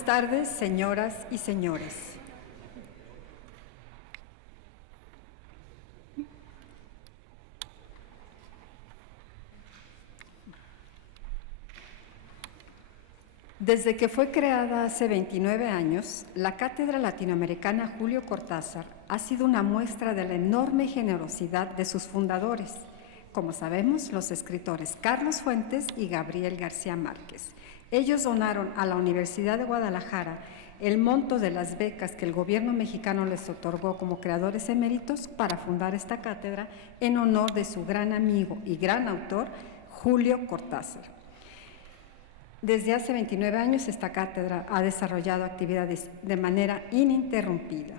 Buenas tardes, señoras y señores. Desde que fue creada hace 29 años, la Cátedra Latinoamericana Julio Cortázar ha sido una muestra de la enorme generosidad de sus fundadores, como sabemos, los escritores Carlos Fuentes y Gabriel García Márquez. Ellos donaron a la Universidad de Guadalajara el monto de las becas que el gobierno mexicano les otorgó como creadores eméritos para fundar esta cátedra en honor de su gran amigo y gran autor, Julio Cortázar. Desde hace 29 años esta cátedra ha desarrollado actividades de manera ininterrumpida.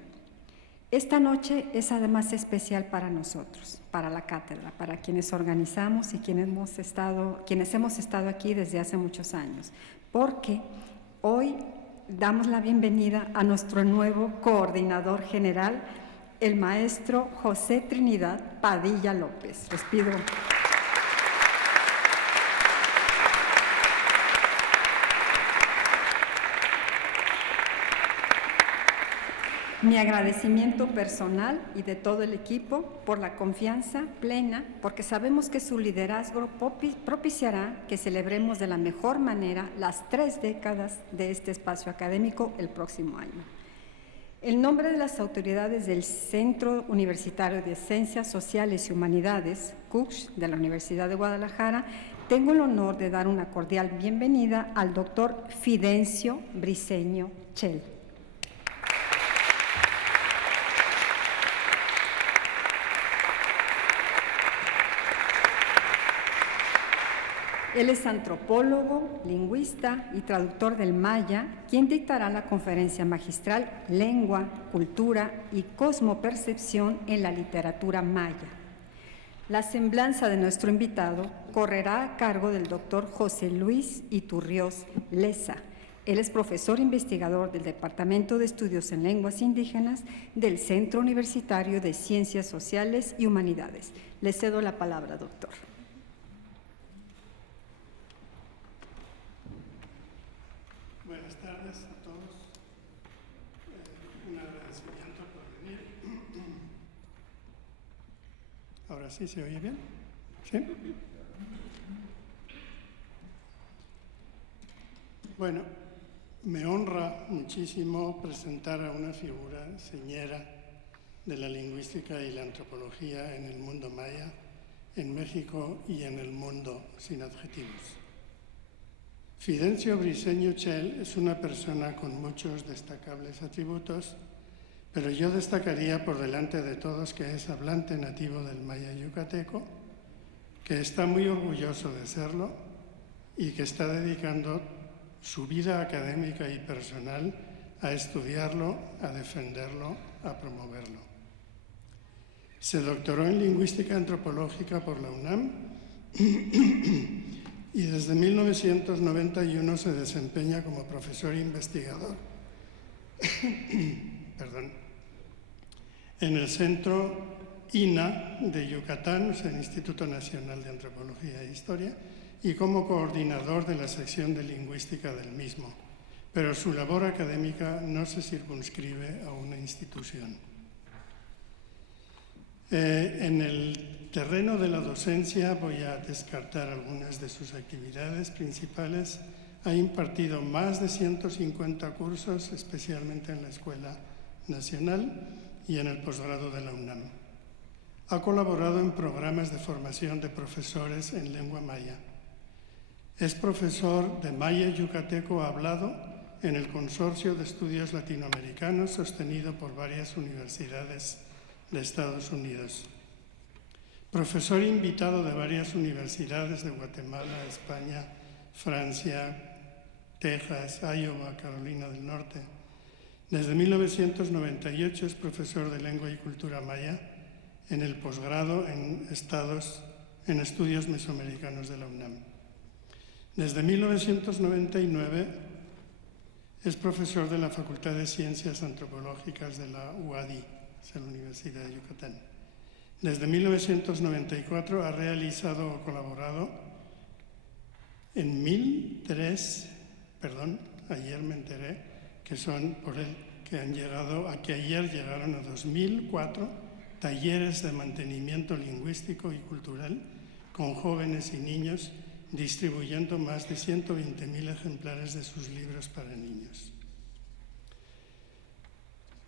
Esta noche es además especial para nosotros, para la cátedra, para quienes organizamos y quienes hemos estado aquí desde hace muchos años, porque hoy damos la bienvenida a nuestro nuevo coordinador general, el maestro José Trinidad Padilla López. Les pido. Mi agradecimiento personal y de todo el equipo por la confianza plena, porque sabemos que su liderazgo propiciará que celebremos de la mejor manera las 3 décadas de este espacio académico el próximo año. En nombre de las autoridades del Centro Universitario de Ciencias Sociales y Humanidades, CUCH, de la Universidad de Guadalajara, tengo el honor de dar una cordial bienvenida al doctor Fidencio Briceño Chel. Él es antropólogo, lingüista y traductor del maya, quien dictará la conferencia magistral Lengua, Cultura y Cosmopercepción en la Literatura Maya. La semblanza de nuestro invitado correrá a cargo del doctor José Luis Iturrioz Leza. Él es profesor investigador del Departamento de Estudios en Lenguas Indígenas del Centro Universitario de Ciencias Sociales y Humanidades. Le cedo la palabra, doctor. Buenas tardes a todos. Un agradecimiento por venir. Ahora sí, ¿se oye bien? ¿Sí? Bueno, me honra muchísimo presentar a una figura señera de la lingüística y la antropología en el mundo maya, en México y en el mundo sin adjetivos. Fidencio Briceño Chel es una persona con muchos destacables atributos, pero yo destacaría por delante de todos que es hablante nativo del maya yucateco, que está muy orgulloso de serlo y que está dedicando su vida académica y personal a estudiarlo, a defenderlo, a promoverlo. Se doctoró en lingüística antropológica por la UNAM y desde 1991 se desempeña como profesor investigador en el Centro INA de Yucatán, o sea, el Instituto Nacional de Antropología e Historia, y como coordinador de la sección de lingüística del mismo. Pero su labor académica no se circunscribe a una institución. En el terreno de la docencia voy a descartar algunas de sus actividades principales. Ha impartido más de 150 cursos, especialmente en la Escuela Nacional y en el posgrado de la UNAM. Ha colaborado en programas de formación de profesores en lengua maya. Es profesor de maya yucateco hablado en el Consorcio de Estudios Latinoamericanos sostenido por varias universidades de Estados Unidos. Profesor invitado de varias universidades de Guatemala, España, Francia, Texas, Iowa, Carolina del Norte. Desde 1998 es profesor de Lengua y Cultura Maya en el posgrado en Estudios Mesoamericanos de la UNAM. Desde 1999 es profesor de la Facultad de Ciencias Antropológicas de la UADY, de la Universidad de Yucatán. Desde 1994 ha realizado o colaborado en ayer me enteré, que son por él, que han llegado a que ayer llegaron a 2004 talleres de mantenimiento lingüístico y cultural con jóvenes y niños, distribuyendo más de 120.000 ejemplares de sus libros para niños.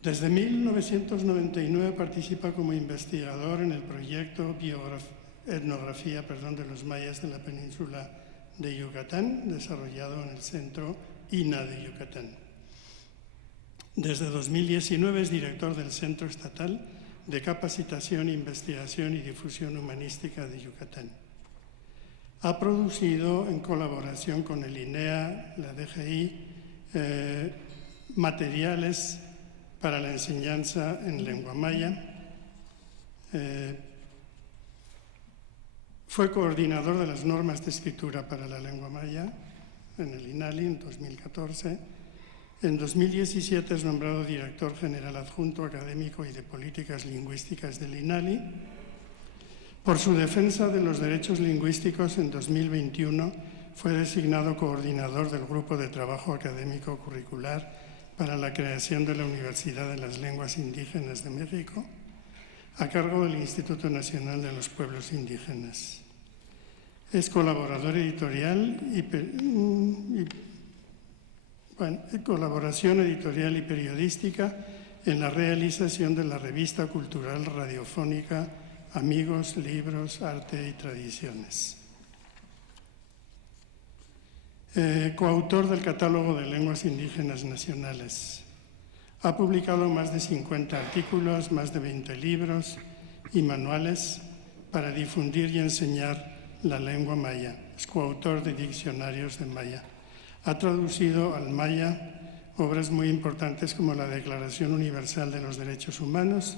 Desde 1999 participa como investigador en el proyecto Etnografía de los mayas de la península de Yucatán, desarrollado en el Centro INA de Yucatán. Desde 2019 es director del Centro Estatal de Capacitación, Investigación y Difusión Humanística de Yucatán. Ha producido, en colaboración con el INEA, la DGI, materiales para la enseñanza en lengua maya. Fue coordinador de las normas de escritura para la lengua maya en el INALI en 2014. En 2017 es nombrado director general adjunto académico y de políticas lingüísticas del INALI. Por su defensa de los derechos lingüísticos, en 2021 fue designado coordinador del Grupo de Trabajo Académico Curricular para la creación de la Universidad de las Lenguas Indígenas de México, a cargo del Instituto Nacional de los Pueblos Indígenas. Es colaborador editorial colaboración editorial y periodística en la realización de la revista cultural radiofónica Amigos, Libros, Arte y Tradiciones. Coautor del Catálogo de Lenguas Indígenas Nacionales. Ha publicado más de 50 artículos, más de 20 libros y manuales para difundir y enseñar la lengua maya. Es coautor de diccionarios de maya. Ha traducido al maya obras muy importantes como la Declaración Universal de los Derechos Humanos,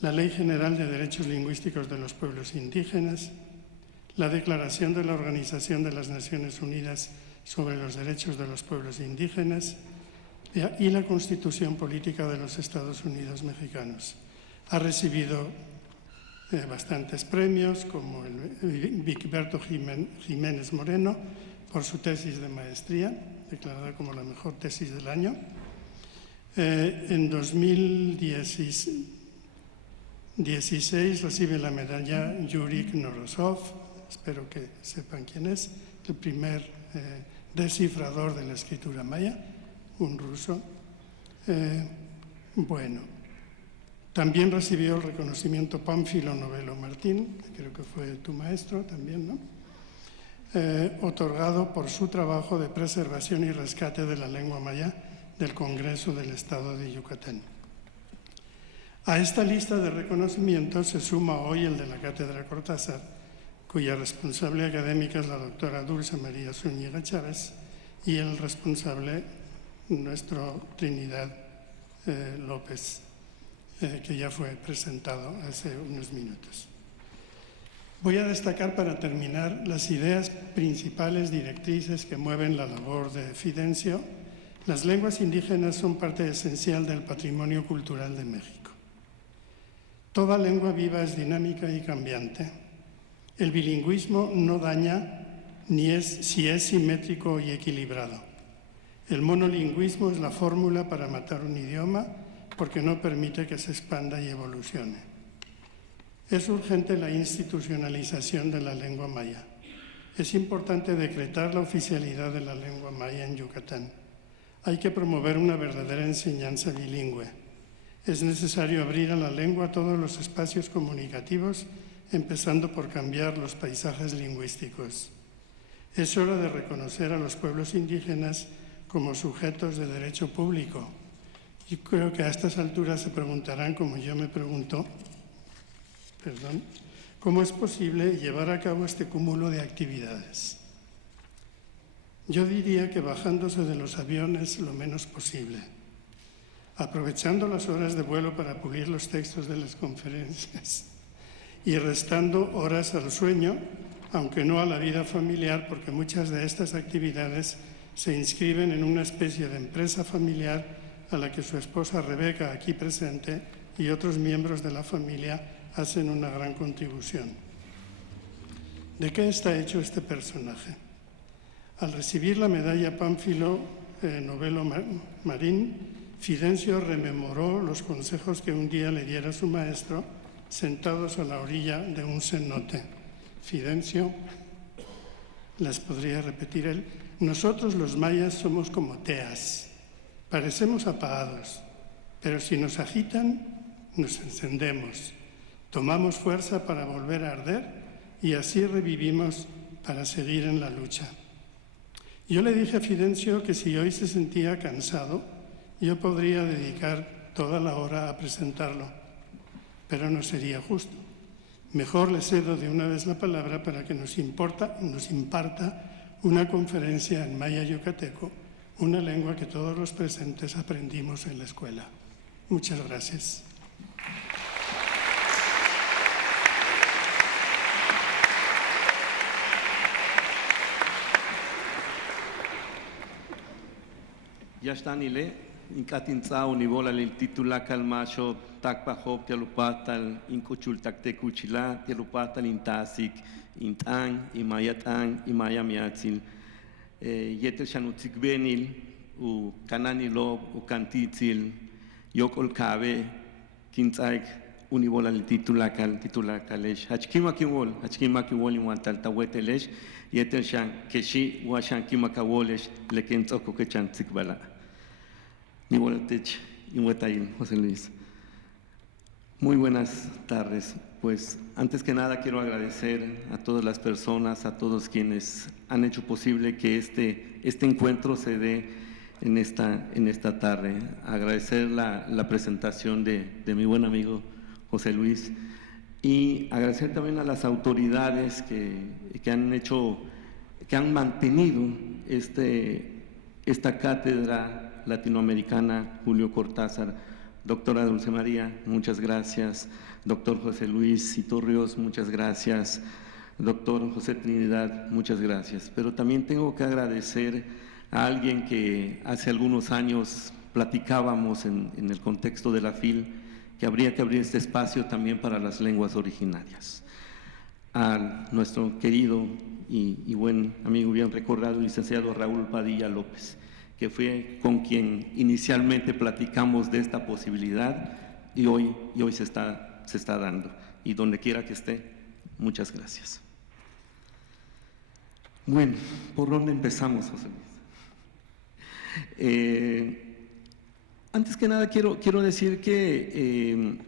la Ley General de Derechos Lingüísticos de los Pueblos Indígenas, la Declaración de la Organización de las Naciones Unidas sobre los Derechos de los Pueblos Indígenas y la Constitución Política de los Estados Unidos Mexicanos. Ha recibido bastantes premios, como el Vicberto Jiménez Moreno, por su tesis de maestría, declarada como la mejor tesis del año. En 2016 recibe la medalla Yuri Knorosov, espero que sepan quién es, el primer descifrador de la escritura maya, un ruso. También recibió el reconocimiento Pánfilo Novelo Martín, que creo que fue tu maestro también, ¿no? Otorgado por su trabajo de preservación y rescate de la lengua maya del Congreso del Estado de Yucatán. A esta lista de reconocimientos se suma hoy el de la Cátedra Cortázar, cuya responsable académica es la doctora Dulce María Zúñiga Chávez, y el responsable, nuestro Trinidad López, que ya fue presentado hace unos minutos. Voy a destacar para terminar las ideas principales directrices que mueven la labor de Fidencio. Las lenguas indígenas son parte esencial del patrimonio cultural de México. Toda lengua viva es dinámica y cambiante. El bilingüismo no daña si es simétrico y equilibrado. El monolingüismo es la fórmula para matar un idioma porque no permite que se expanda y evolucione. Es urgente la institucionalización de la lengua maya. Es importante decretar la oficialidad de la lengua maya en Yucatán. Hay que promover una verdadera enseñanza bilingüe. Es necesario abrir a la lengua todos los espacios comunicativos, empezando por cambiar los paisajes lingüísticos. Es hora de reconocer a los pueblos indígenas como sujetos de derecho público. Y creo que a estas alturas se preguntarán, como yo me pregunto, ¿cómo es posible llevar a cabo este cúmulo de actividades? Yo diría que bajándose de los aviones lo menos posible, aprovechando las horas de vuelo para pulir los textos de las conferencias y restando horas al sueño, aunque no a la vida familiar, porque muchas de estas actividades se inscriben en una especie de empresa familiar a la que su esposa Rebeca, aquí presente, y otros miembros de la familia hacen una gran contribución. ¿De qué está hecho este personaje? Al recibir la medalla Pánfilo Novelo Marín, Fidencio rememoró los consejos que un día le diera su maestro, sentados a la orilla de un cenote. Fidencio, las podría repetir él: nosotros los mayas somos como teas, parecemos apagados, pero si nos agitan, nos encendemos, tomamos fuerza para volver a arder y así revivimos para seguir en la lucha. Yo le dije a Fidencio que si hoy se sentía cansado, yo podría dedicar toda la hora a presentarlo, pero no sería justo. Mejor le cedo de una vez la palabra para que nos imparta una conferencia en maya yucateco, una lengua que todos los presentes aprendimos en la escuela. Muchas gracias. Ya está Nile, incatinzao nivola el titula calmacho takpahop telupatal incochul taktecuchila telupatal intasik intan imayatan imayamiatzil yetel xanutzik benil u cananilo u cantitzil yokol cabe quintzaik univola el titulacalesh hachkimakiwol imuantal tahuetelesh yetel xan keshi huaxan kimakawolesh lekentzoko kechantzik bala. José Luis. Muy buenas tardes. Pues antes que nada quiero agradecer a todas las personas, a todos quienes han hecho posible que este encuentro se dé en esta tarde. Agradecer la presentación de mi buen amigo José Luis y agradecer también a las autoridades que han mantenido esta cátedra latinoamericana Julio Cortázar. Doctora Dulce María, muchas gracias. Doctor José Luis Iturrios, muchas gracias. Doctor José Trinidad, muchas gracias. Pero también tengo que agradecer a alguien que hace algunos años platicábamos en el contexto de la FIL, que habría que abrir este espacio también para las lenguas originarias. A nuestro querido y buen amigo bien recordado, licenciado Raúl Padilla López, que fue con quien inicialmente platicamos de esta posibilidad y hoy se está dando. Y donde quiera que esté, muchas gracias. Bueno, ¿por dónde empezamos, José Luis? Antes que nada quiero decir que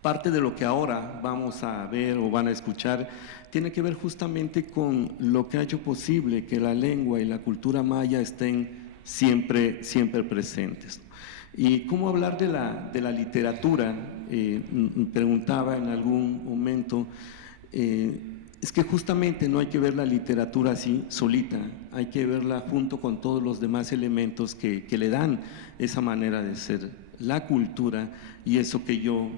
parte de lo que ahora vamos a ver o van a escuchar tiene que ver justamente con lo que ha hecho posible que la lengua y la cultura maya estén siempre presentes. Y cómo hablar de la literatura, preguntaba en algún momento, es que justamente no hay que ver la literatura así solita, hay que verla junto con todos los demás elementos que le dan esa manera de ser, la cultura y eso que yo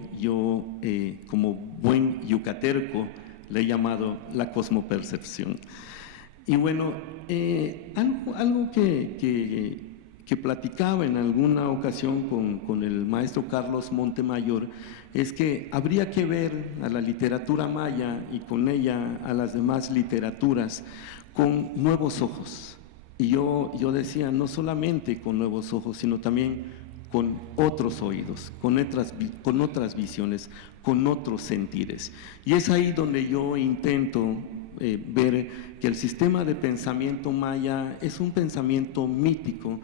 como buen yucaterco le he llamado la cosmopercepción. Y bueno, algo que platicaba en alguna ocasión con el maestro Carlos Montemayor es que habría que ver a la literatura maya y con ella a las demás literaturas con nuevos ojos. Y yo decía, no solamente con nuevos ojos, sino también con otros oídos, con otras visiones, con otros sentires. Y es ahí donde yo intento ver que el sistema de pensamiento maya es un pensamiento mítico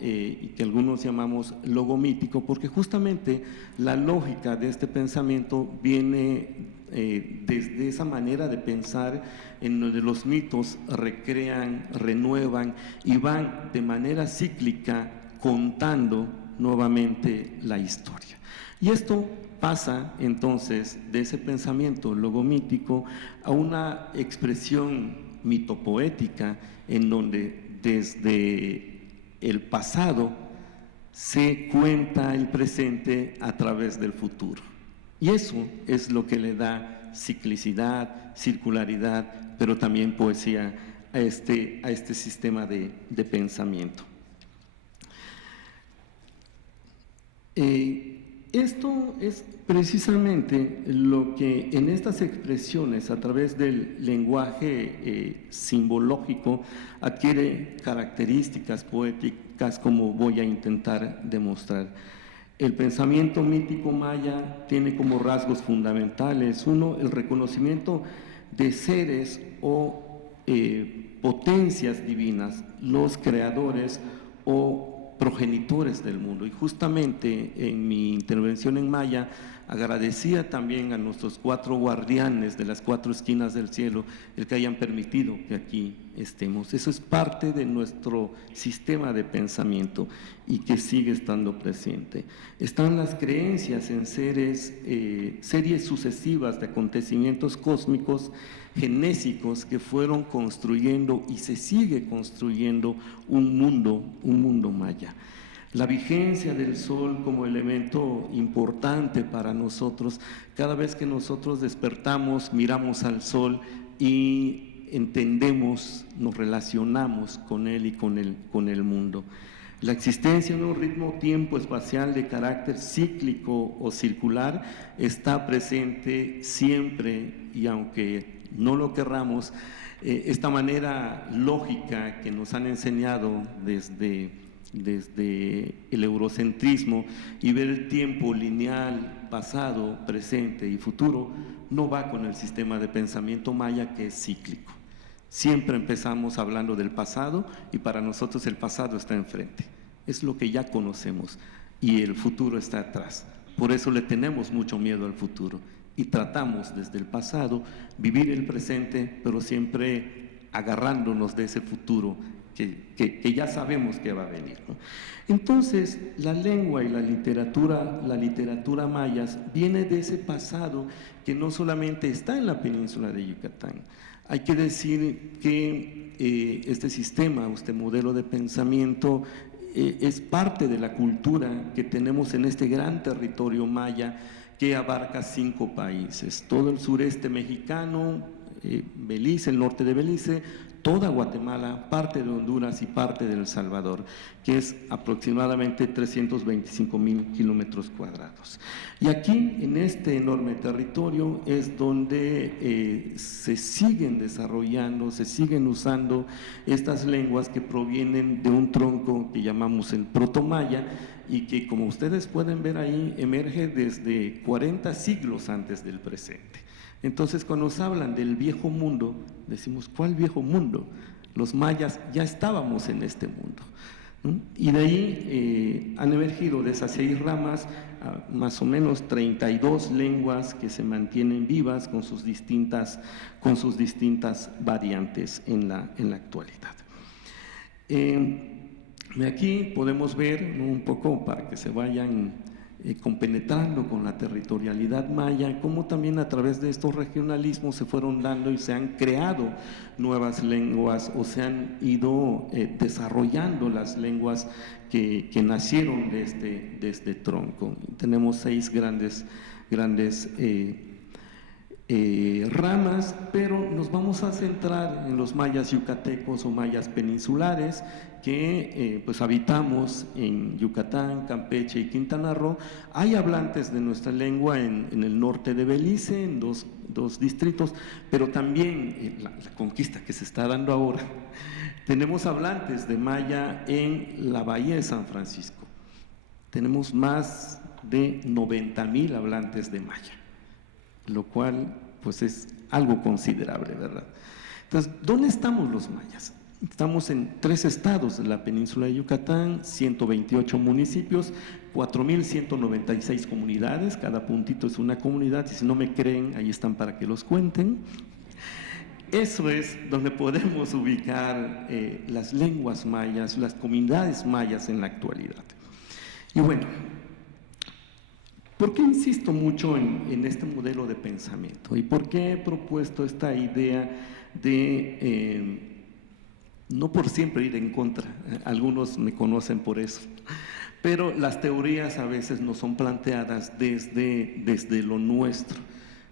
y que algunos llamamos logomítico, porque justamente la lógica de este pensamiento viene desde esa manera de pensar en donde los mitos recrean, renuevan y van de manera cíclica contando nuevamente la historia. Y esto pasa entonces de ese pensamiento logomítico a una expresión mitopoética en donde desde el pasado se cuenta el presente a través del futuro. Y eso es lo que le da ciclicidad, circularidad, pero también poesía a este sistema de pensamiento. Esto es precisamente lo que en estas expresiones, a través del lenguaje simbológico, adquiere características poéticas, como voy a intentar demostrar. El pensamiento mítico maya tiene como rasgos fundamentales: uno, el reconocimiento de seres o potencias divinas, los creadores o progenitores del mundo. Y justamente en mi intervención en maya agradecía también a nuestros 4 guardianes de las 4 esquinas del cielo el que hayan permitido que aquí estemos. Eso es parte de nuestro sistema de pensamiento y que sigue estando presente. Están las creencias en series sucesivas de acontecimientos cósmicos genésicos que fueron construyendo y se sigue construyendo un mundo maya. La vigencia del sol como elemento importante para nosotros. Cada vez que nosotros despertamos, miramos al sol y entendemos, nos relacionamos con él y con el mundo. La existencia de un ritmo tiempo espacial de carácter cíclico o circular está presente siempre, y aunque no lo querramos, esta manera lógica que nos han enseñado desde el eurocentrismo y ver el tiempo lineal, pasado, presente y futuro, no va con el sistema de pensamiento maya, que es cíclico. Siempre empezamos hablando del pasado y para nosotros el pasado está enfrente, es lo que ya conocemos, y el futuro está atrás. Por eso le tenemos mucho miedo al futuro y tratamos desde el pasado vivir el presente, pero siempre agarrándonos de ese futuro que ya sabemos que va a venir, ¿no? Entonces, la lengua y la literatura mayas viene de ese pasado que no solamente está en la península de Yucatán. Hay que decir que este sistema, este modelo de pensamiento, es parte de la cultura que tenemos en este gran territorio maya que abarca 5 países: todo el sureste mexicano, Belice, el norte de Belice, toda Guatemala, parte de Honduras y parte de El Salvador, que es aproximadamente 325,000 kilómetros cuadrados. Y aquí, en este enorme territorio, es donde se siguen desarrollando, se siguen usando estas lenguas que provienen de un tronco que llamamos el protomaya, y que, como ustedes pueden ver ahí, emerge desde 40 siglos antes del presente. Entonces, cuando nos hablan del viejo mundo, decimos, ¿cuál viejo mundo? Los mayas ya estábamos en este mundo, ¿no? Y de ahí han emergido de esas 6 ramas más o menos 32 lenguas que se mantienen vivas con sus distintas variantes en la actualidad. Aquí podemos ver, ¿no?, un poco para que se vayan compenetrando con la territorialidad maya, cómo también a través de estos regionalismos se fueron dando y se han creado nuevas lenguas, o se han ido desarrollando las lenguas que nacieron de este tronco. Tenemos 6 grandes ramas, pero nos vamos a centrar en los mayas yucatecos o mayas peninsulares, que pues habitamos en Yucatán, Campeche y Quintana Roo. Hay hablantes de nuestra lengua en el norte de Belice, en dos distritos, pero también la conquista que se está dando ahora, tenemos hablantes de maya en la bahía de San Francisco. Tenemos más de 90,000 hablantes de maya, lo cual pues es algo considerable, ¿verdad? Entonces, ¿dónde estamos los mayas? Estamos en 3 estados de la península de Yucatán, 128 municipios, 4,196 comunidades, cada puntito es una comunidad, y si no me creen, ahí están para que los cuenten. Eso es donde podemos ubicar las lenguas mayas, las comunidades mayas en la actualidad. Y bueno, ¿por qué insisto mucho en este modelo de pensamiento? ¿Y por qué he propuesto esta idea de no por siempre ir en contra? Algunos me conocen por eso, pero las teorías a veces no son planteadas desde lo nuestro.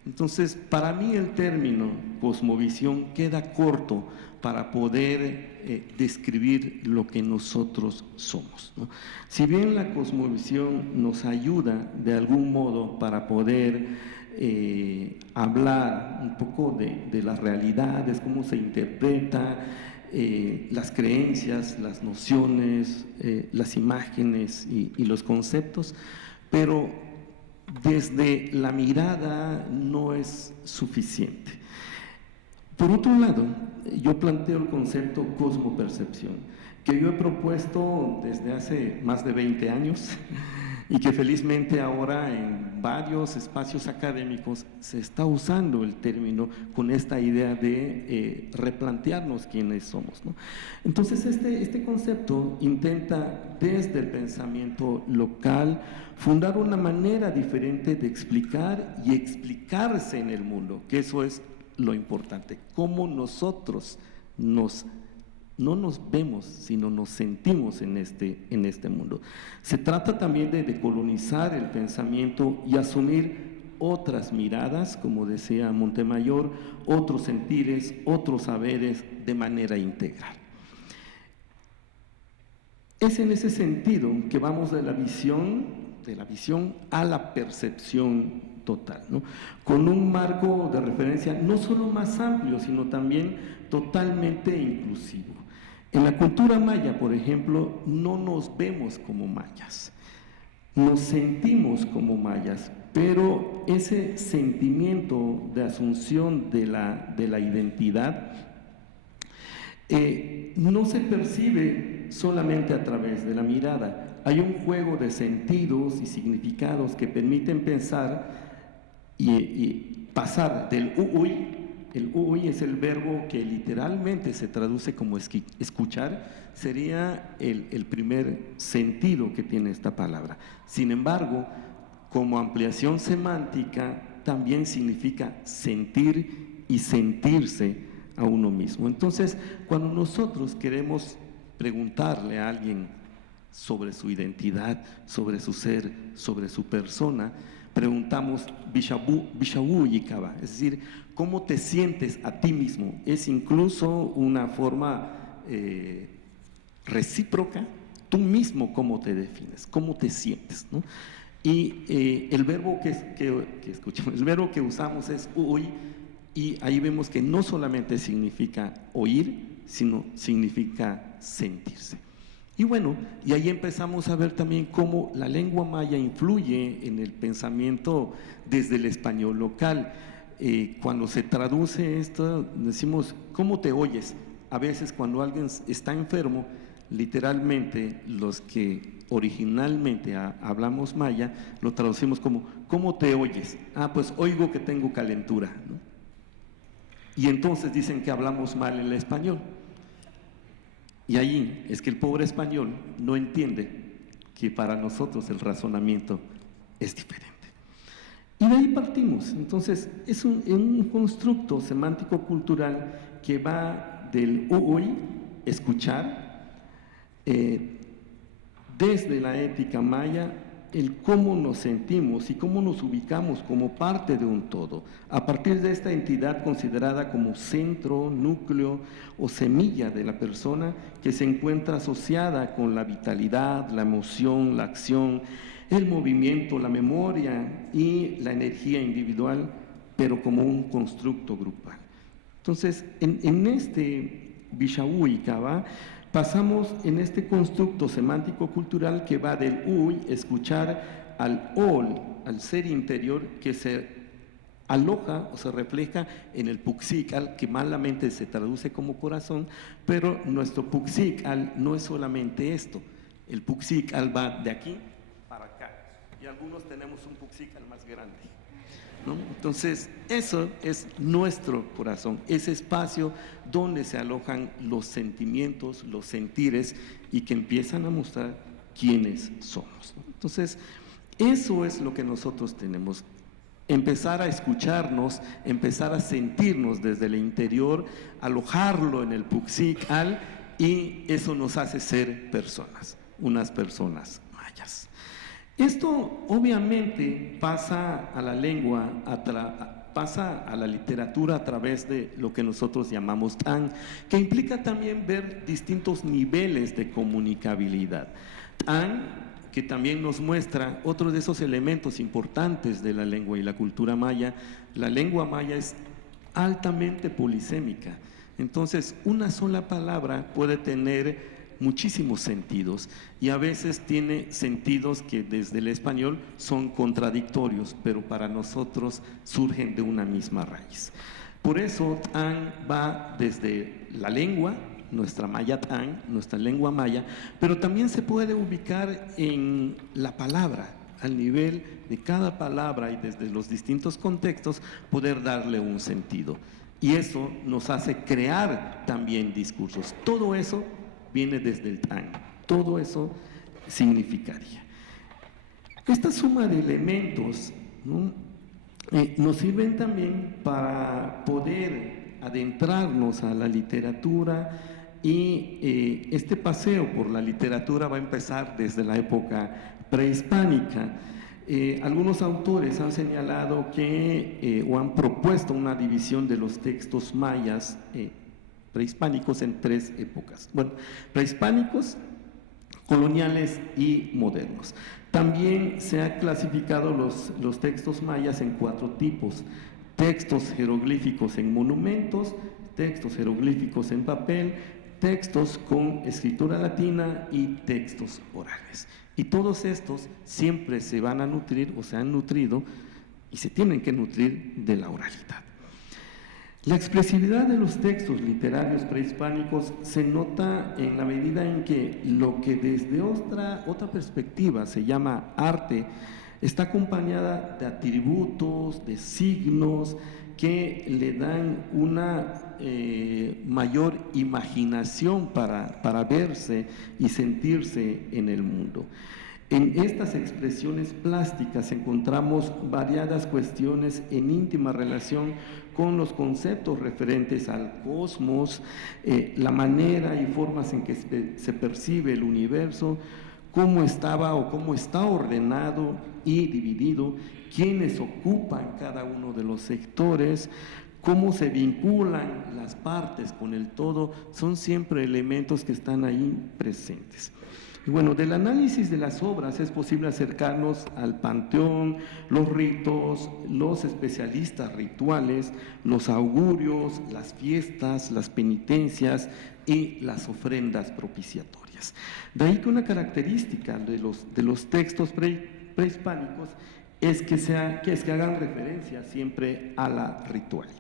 Entonces, para mí el término cosmovisión queda corto para poder describir lo que nosotros somos, ¿no? Si bien la cosmovisión nos ayuda de algún modo para poder hablar un poco de las realidades, cómo se interpreta, las creencias, las nociones, las imágenes y los conceptos, pero desde la mirada no es suficiente. Por otro lado, yo planteo el concepto cosmopercepción, que yo he propuesto desde hace más de 20 años y que felizmente ahora en varios espacios académicos se está usando el término con esta idea de replantearnos quiénes somos, ¿no? Entonces este concepto intenta desde el pensamiento local fundar una manera diferente de explicar y explicarse en el mundo, que eso es lo importante, cómo nosotros no nos vemos, sino nos sentimos en este mundo. Se trata también de decolonizar el pensamiento y asumir otras miradas, como decía Montemayor, otros sentires, otros saberes de manera integral. Es en ese sentido que vamos de la visión a la percepción total, ¿no? Con un marco de referencia no solo más amplio, sino también totalmente inclusivo. En la cultura maya, por ejemplo, no nos vemos como mayas, nos sentimos como mayas, pero ese sentimiento de asunción de la identidad no se percibe solamente a través de la mirada. Hay un juego de sentidos y significados que permiten pensar y pasar del uy. El uy es el verbo que literalmente se traduce como escuchar, sería el primer sentido que tiene esta palabra. Sin embargo, como ampliación semántica, también significa sentir y sentirse a uno mismo. Entonces, cuando nosotros queremos preguntarle a alguien sobre su identidad, sobre su ser, sobre su persona, preguntamos Bishabu Yikaba, es decir, ¿cómo te sientes a ti mismo? Es incluso una forma recíproca, tú mismo cómo te defines, cómo te sientes, ¿no? Y el verbo el verbo que usamos es uy, y ahí vemos que no solamente significa oír, sino significa sentirse. Y bueno, y ahí empezamos a ver también cómo la lengua maya influye en el pensamiento desde el español local. Cuando se traduce esto, decimos, ¿cómo te oyes? A veces cuando alguien está enfermo, literalmente los que originalmente hablamos maya, lo traducimos como, ¿cómo te oyes? Ah, pues oigo que tengo calentura, ¿no? Y entonces dicen que hablamos mal el español. Y ahí es que el pobre español no entiende que para nosotros el razonamiento es diferente. Y de ahí partimos. Entonces, es un constructo semántico-cultural que va del uy, escuchar, desde la ética maya, el cómo nos sentimos y cómo nos ubicamos como parte de un todo, a partir de esta entidad considerada como centro, núcleo o semilla de la persona que se encuentra asociada con la vitalidad, la emoción, la acción, el movimiento, la memoria y la energía individual, pero como un constructo grupal. Entonces, en este Bishaú y Kaba, pasamos en este constructo semántico-cultural que va del uy, escuchar, al ol, al ser interior que se aloja o se refleja en el puxikal, que malamente se traduce como corazón, pero nuestro puxikal no es solamente esto. El puxikal va de aquí para acá y algunos tenemos un puxikal más grande, ¿no? Entonces, eso es nuestro corazón, ese espacio donde se alojan los sentimientos, los sentires y que empiezan a mostrar quiénes somos, ¿no? Entonces, eso es lo que nosotros tenemos. Empezar a escucharnos, empezar a sentirnos desde el interior, alojarlo en el puxikal, y eso nos hace ser personas, unas personas mayas. Esto obviamente pasa a la lengua pasa a la literatura a través de lo que nosotros llamamos TAN, que implica también ver distintos niveles de comunicabilidad. TAN, que también nos muestra otro de esos elementos importantes de la lengua y la cultura maya. La lengua maya es altamente polisémica, entonces una sola palabra puede tener muchísimos sentidos y a veces tiene sentidos que desde el español son contradictorios, pero para nosotros surgen de una misma raíz. Por eso TAN va desde la lengua, nuestra maya TAN, nuestra lengua maya, pero también se puede ubicar en la palabra, al nivel de cada palabra y desde los distintos contextos poder darle un sentido. Y eso nos hace crear también discursos. Todo eso viene desde el TAN, todo eso significaría. Esta suma de elementos, ¿no?, nos sirven también para poder adentrarnos a la literatura y este paseo por la literatura va a empezar desde la época prehispánica. Algunos autores han señalado que o han propuesto una división de los textos mayas prehispánicos en 3 épocas. Bueno, prehispánicos, coloniales y modernos. También se han clasificado los textos mayas en 4 tipos: textos jeroglíficos en monumentos, textos jeroglíficos en papel, textos con escritura latina y textos orales. Y todos estos siempre se van a nutrir o se han nutrido y se tienen que nutrir de la oralidad. La expresividad de los textos literarios prehispánicos se nota en la medida en que lo que desde otra perspectiva se llama arte está acompañada de atributos, de signos que le dan una mayor imaginación para verse y sentirse en el mundo. En estas expresiones plásticas encontramos variadas cuestiones en íntima relación con los conceptos referentes al cosmos, la manera y formas en que se percibe el universo, cómo estaba o cómo está ordenado y dividido, quiénes ocupan cada uno de los sectores, cómo se vinculan las partes con el todo, son siempre elementos que están ahí presentes. Y bueno, del análisis de las obras es posible acercarnos al panteón, los ritos, los especialistas rituales, los augurios, las fiestas, las penitencias y las ofrendas propiciatorias. De ahí que una característica de los textos prehispánicos es que hagan referencia siempre a la ritualidad.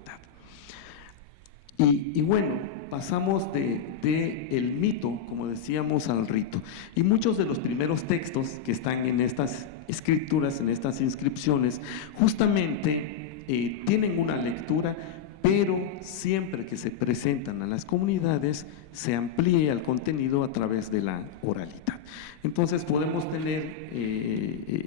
Y bueno, pasamos de el mito, como decíamos, al rito. Y muchos de los primeros textos que están en estas escrituras, en estas inscripciones, justamente tienen una lectura, pero siempre que se presentan a las comunidades, se amplía el contenido a través de la oralidad. Entonces podemos tener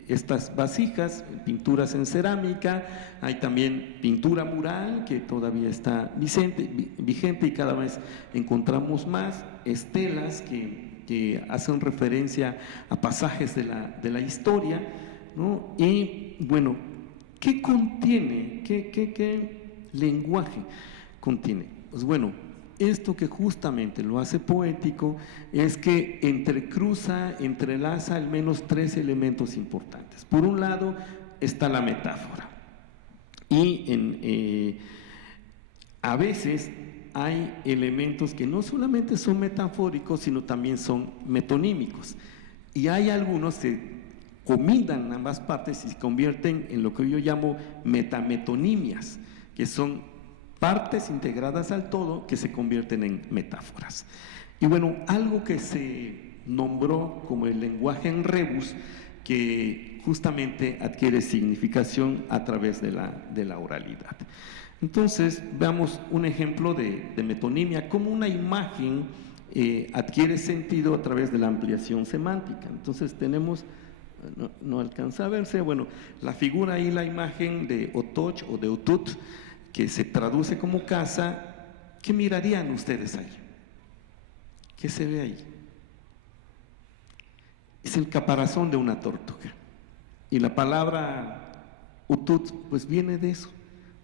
estas vasijas, pinturas en cerámica, hay también pintura mural que todavía está vigente y cada vez encontramos más, estelas que hacen referencia a pasajes de la historia, ¿no? Y bueno, ¿qué contiene? ¿Qué lenguaje contiene? Pues bueno, esto que justamente lo hace poético es que entrelaza al menos 3 elementos importantes. Por un lado está la metáfora y a veces hay elementos que no solamente son metafóricos, sino también son metonímicos, y hay algunos que combinan ambas partes y se convierten en lo que yo llamo metametonimias, que son partes integradas al todo que se convierten en metáforas. Y bueno, algo que se nombró como el lenguaje en rebus, que justamente adquiere significación a través de la oralidad. Entonces, veamos un ejemplo de metonimia, cómo una imagen adquiere sentido a través de la ampliación semántica. Entonces tenemos, no alcanza a verse, bueno, la figura ahí, la imagen de Otoch o de Otut, que se traduce como casa. ¿Qué mirarían ustedes ahí? ¿Qué se ve ahí? Es el caparazón de una tortuga. Y la palabra Utut pues viene de eso,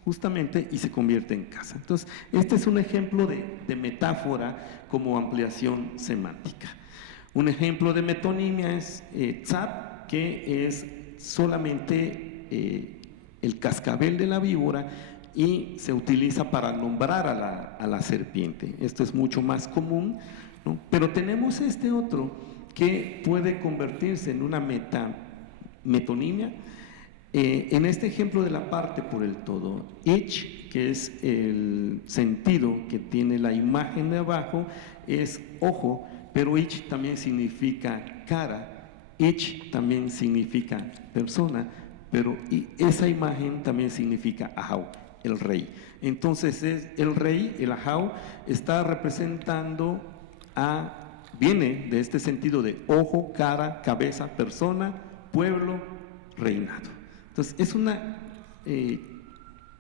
justamente, y se convierte en casa. Entonces, este es un ejemplo de metáfora como ampliación semántica. Un ejemplo de metonimia es tzap, que es solamente el cascabel de la víbora y se utiliza para nombrar a la serpiente. Esto es mucho más común, ¿no? Pero tenemos este otro que puede convertirse en una metonimia. En este ejemplo de la parte por el todo, ich, que es el sentido que tiene la imagen de abajo, es ojo, pero ich también significa cara, ich también significa persona, pero esa imagen también significa ahau, el rey. Entonces el rey, el ahau, está representando viene de este sentido de ojo, cara, cabeza, persona, pueblo, reinado. Entonces, es una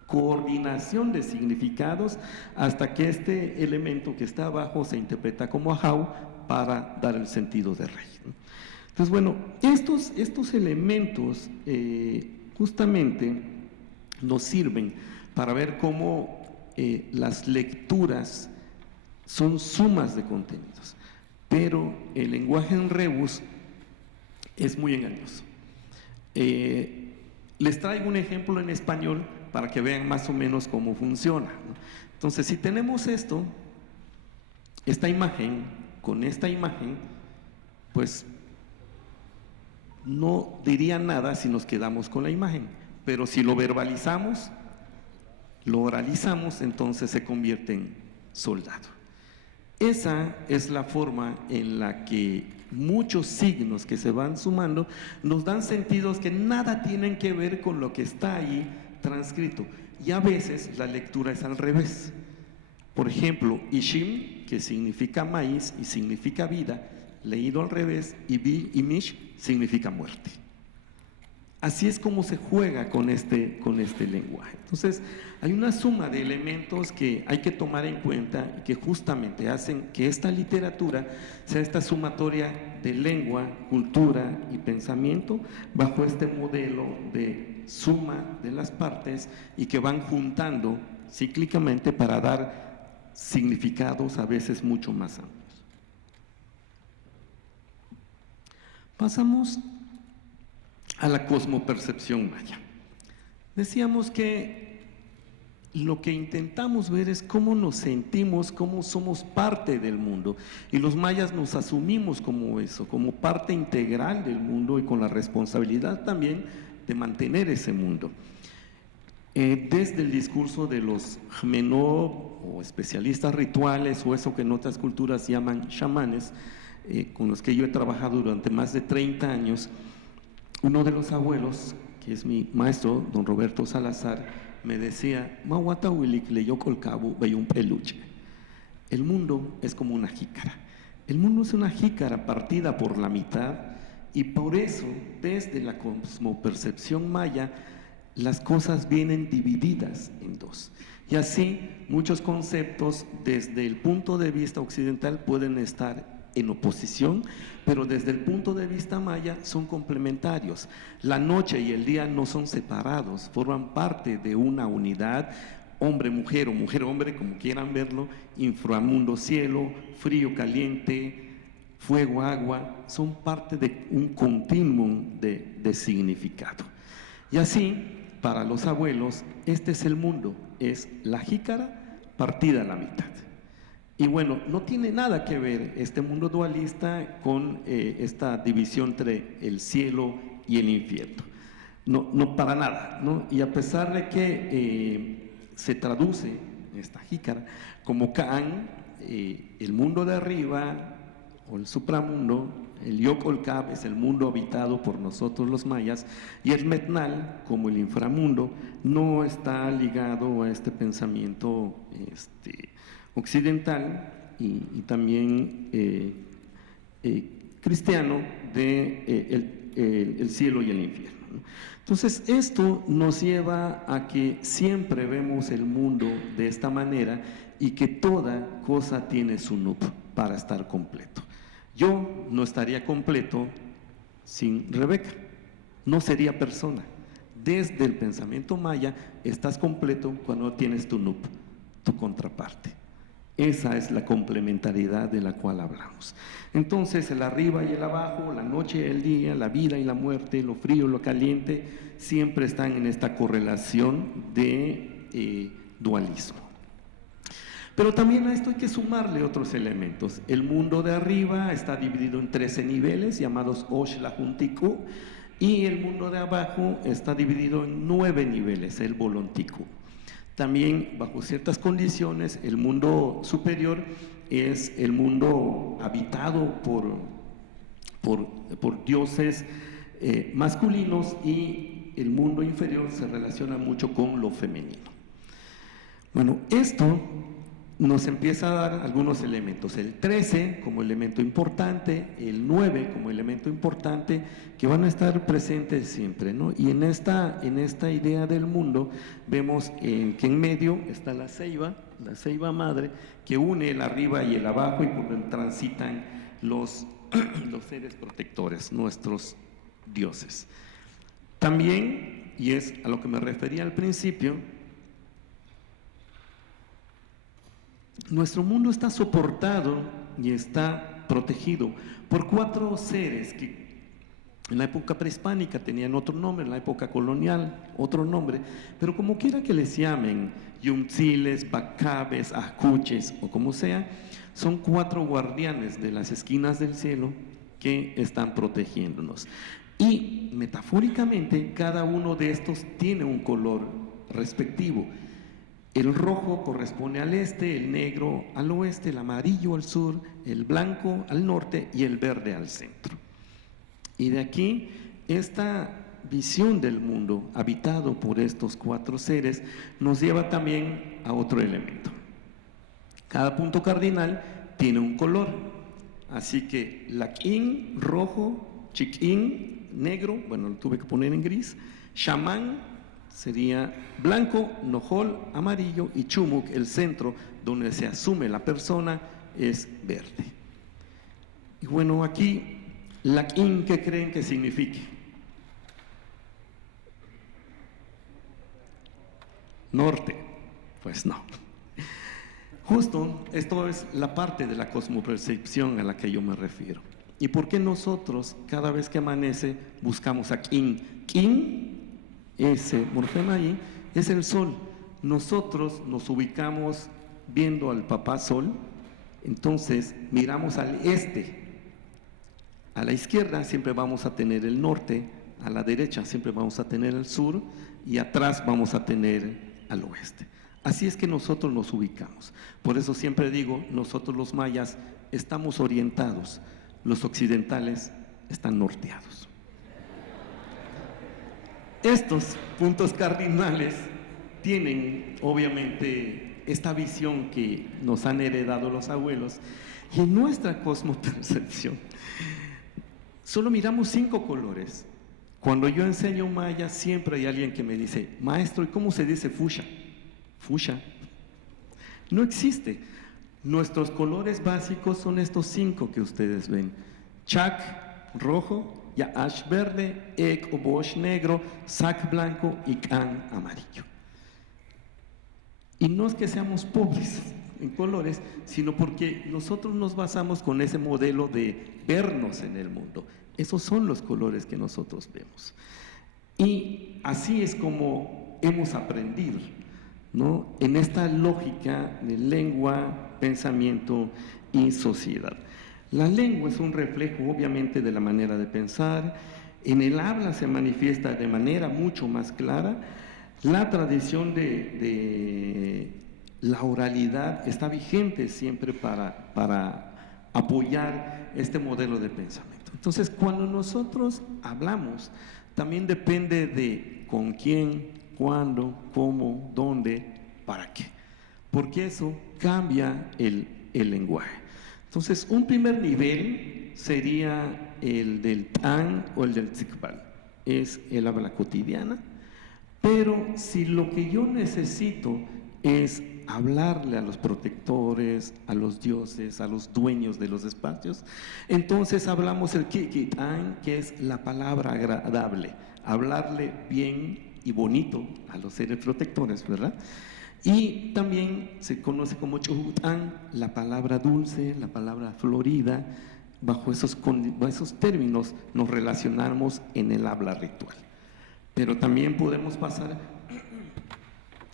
coordinación de significados hasta que este elemento que está abajo se interpreta como ahau para dar el sentido de rey, ¿no? Entonces, bueno, estos elementos justamente nos sirven para ver cómo las lecturas son sumas de contenidos, pero el lenguaje en rebus es muy engañoso. Les traigo un ejemplo en español para que vean más o menos cómo funciona, ¿no? Entonces, si tenemos esta imagen, con esta imagen, pues no diría nada si nos quedamos con la imagen, pero si lo verbalizamos, lo oralizamos, entonces se convierte en soldado. Esa es la forma en la que muchos signos que se van sumando nos dan sentidos que nada tienen que ver con lo que está ahí transcrito, y a veces la lectura es al revés. Por ejemplo, Ishim, que significa maíz y significa vida, leído al revés, y Imish significa muerte. Así es como se juega con este lenguaje. Entonces, hay una suma de elementos que hay que tomar en cuenta y que justamente hacen que esta literatura sea esta sumatoria de lengua, cultura y pensamiento bajo este modelo de suma de las partes y que van juntando cíclicamente para dar significados a veces mucho más amplios. Pasamos a la cosmopercepción maya. Decíamos que lo que intentamos ver es cómo nos sentimos, cómo somos parte del mundo, y los mayas nos asumimos como eso, como parte integral del mundo y con la responsabilidad también de mantener ese mundo. Desde el discurso de los jmenó o especialistas rituales o eso que en otras culturas llaman chamanes, con los que yo he trabajado durante más de 30 años, uno de los abuelos, que es mi maestro, don Roberto Salazar, me decía, Mahuatahuilik leyó colcabo, veía un peluche. El mundo es como una jícara. El mundo es una jícara partida por la mitad, y por eso, desde la cosmopercepción maya, las cosas vienen divididas en dos. Y así, muchos conceptos desde el punto de vista occidental pueden estar en oposición, pero desde el punto de vista maya son complementarios. La noche y el día no son separados, forman parte de una unidad, hombre-mujer o mujer-hombre, como quieran verlo, inframundo-cielo, frío-caliente, fuego-agua, son parte de un continuum de significado. Y así, para los abuelos, este es el mundo, es la jícara partida a la mitad. Y bueno, no tiene nada que ver este mundo dualista con esta división entre el cielo y el infierno. No para nada, ¿no? Y a pesar de que se traduce esta jícara como Ka'an, el mundo de arriba o el supramundo, el Yocolcab es el mundo habitado por nosotros los mayas, y el Metnal, como el inframundo, no está ligado a este pensamiento occidental y también cristiano de el cielo y el infierno, ¿no? Entonces, esto nos lleva a que siempre vemos el mundo de esta manera y que toda cosa tiene su nup para estar completo. Yo no estaría completo sin Rebeca, no sería persona. desde el pensamiento maya, estás completo cuando tienes tu nup, tu contraparte. Esa es la complementariedad de la cual hablamos. Entonces, el arriba y el abajo, la noche y el día, la vida y la muerte, lo frío y lo caliente, siempre están en esta correlación de dualismo. Pero también a esto hay que sumarle otros elementos. El mundo de arriba está dividido en 13 niveles, llamados Osh-la-Juntiku, y el mundo de abajo está dividido en 9 niveles, el Bolontiku. También, bajo ciertas condiciones, el mundo superior es el mundo habitado por dioses masculinos, y el mundo inferior se relaciona mucho con lo femenino. Bueno, esto nos empieza a dar algunos elementos, el 13 como elemento importante, el 9 como elemento importante, que van a estar presentes siempre, ¿no? Y en esta idea del mundo vemos que en medio está la ceiba madre, que une el arriba y el abajo, y por donde transitan los seres protectores, nuestros dioses. También, y es a lo que me refería al principio, nuestro mundo está soportado y está protegido por 4 seres que en la época prehispánica tenían otro nombre, en la época colonial otro nombre, pero como quiera que les llamen, Yumtziles, Bacabes, Acuches o como sea, son 4 guardianes de las esquinas del cielo que están protegiéndonos. Y metafóricamente cada uno de estos tiene un color respectivo. El rojo corresponde al este, el negro al oeste, el amarillo al sur, el blanco al norte y el verde al centro. Y de aquí, esta visión del mundo habitado por estos 4 seres nos lleva también a otro elemento. Cada punto cardinal tiene un color, así que Lakin, rojo, Chikin, negro, bueno, lo tuve que poner en gris, Shaman sería blanco, Nojol, amarillo, y Chumuk, el centro donde se asume la persona, es verde. Y bueno, aquí, Lakin, ¿qué creen que signifique? Norte. Pues no. Justo, esto es la parte de la cosmopercepción a la que yo me refiero. ¿Y por qué nosotros, cada vez que amanece, buscamos a Kin? Kin, ese morfema ahí, es el sol. Nosotros nos ubicamos viendo al papá sol, entonces miramos al este. A la izquierda siempre vamos a tener el norte, a la derecha siempre vamos a tener el sur, y atrás vamos a tener al oeste. Así es que nosotros nos ubicamos. Por eso siempre digo, nosotros los mayas estamos orientados, los occidentales están norteados. Estos puntos cardinales tienen obviamente esta visión que nos han heredado los abuelos, y en nuestra cosmopercepción solo miramos 5 colores. Cuando yo enseño maya siempre hay alguien que me dice: maestro, ¿y cómo se dice fuchsia? Fuchsia no existe. Nuestros colores básicos son estos 5 que ustedes ven: Chak, rojo, Yaash verde, Ek o Bosch negro, Sak blanco y Kan amarillo. Y no es que seamos pobres en colores, sino porque nosotros nos basamos con ese modelo de vernos en el mundo. Esos son los colores que nosotros vemos. Y así es como hemos aprendido, ¿no? En esta lógica de lengua, pensamiento y sociedad. La lengua es un reflejo obviamente de la manera de pensar. En el habla se manifiesta de manera mucho más clara. La tradición de la oralidad está vigente siempre para apoyar este modelo de pensamiento. Entonces, cuando nosotros hablamos, también depende de con quién, cuándo, cómo, dónde, para qué, porque eso cambia el lenguaje. Entonces, un primer nivel sería el del Tan o el del Tzikbal, es el habla cotidiana. Pero si lo que yo necesito es hablarle a los protectores, a los dioses, a los dueños de los espacios, entonces hablamos el Kikitan, que es la palabra agradable, hablarle bien y bonito a los seres protectores, ¿verdad? Y también se conoce como Chohután, la palabra dulce, la palabra florida. Bajo esos términos nos relacionamos en el habla ritual. Pero también podemos pasar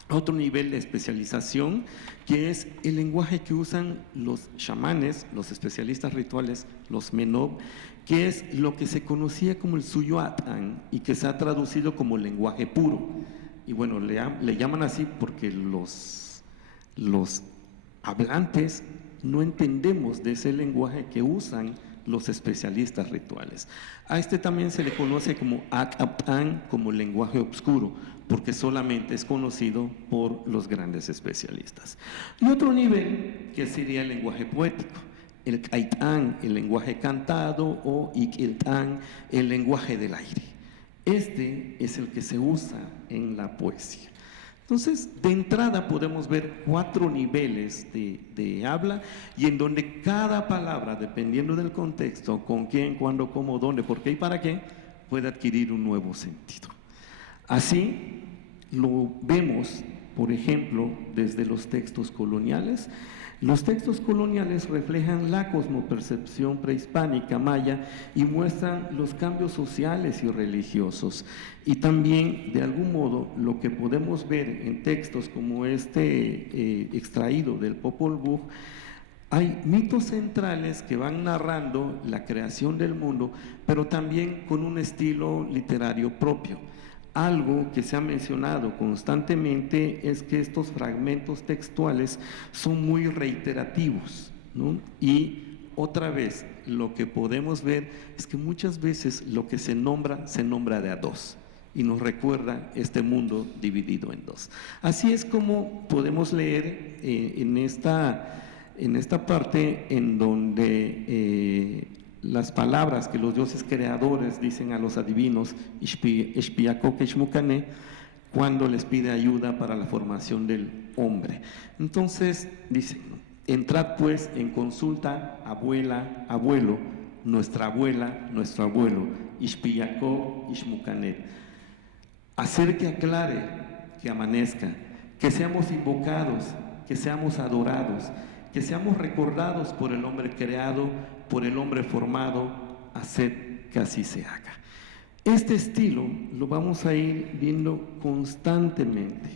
a otro nivel de especialización, que es el lenguaje que usan los chamanes, los especialistas rituales, los menob, que es lo que se conocía como el Suyuatán y que se ha traducido como lenguaje puro. Y bueno, le llaman así porque los hablantes no entendemos de ese lenguaje que usan los especialistas rituales. A este también se le conoce como Akapán, como lenguaje oscuro, porque solamente es conocido por los grandes especialistas. Y otro nivel que sería el lenguaje poético, el Kaitán, el lenguaje cantado, o Ikiltán, el lenguaje del aire. Este es el que se usa en la poesía. Entonces, de entrada podemos ver 4 niveles de habla, y en donde cada palabra, dependiendo del contexto, con quién, cuándo, cómo, dónde, por qué y para qué, puede adquirir un nuevo sentido. Así lo vemos, por ejemplo, desde los textos coloniales. Los textos coloniales reflejan la cosmopercepción prehispánica maya y muestran los cambios sociales y religiosos. Y también, de algún modo, lo que podemos ver en textos como este extraído del Popol Vuh, hay mitos centrales que van narrando la creación del mundo, pero también con un estilo literario propio. Algo que se ha mencionado constantemente es que estos fragmentos textuales son muy reiterativos, ¿no? Y otra vez, lo que podemos ver es que muchas veces lo que se nombra de a dos, y nos recuerda este mundo dividido en dos. Así es como podemos leer en esta parte en donde las palabras que los dioses creadores dicen a los adivinos, cuando les pide ayuda para la formación del hombre. Entonces dice: entrad pues en consulta, abuela, abuelo, nuestra abuela, nuestro abuelo, Ishpiyakó, Ishmucanet. Hacer que aclare, que amanezca, que seamos invocados, que seamos adorados, que seamos recordados por el hombre creado, por el hombre formado, haced que así se haga. Este estilo lo vamos a ir viendo constantemente.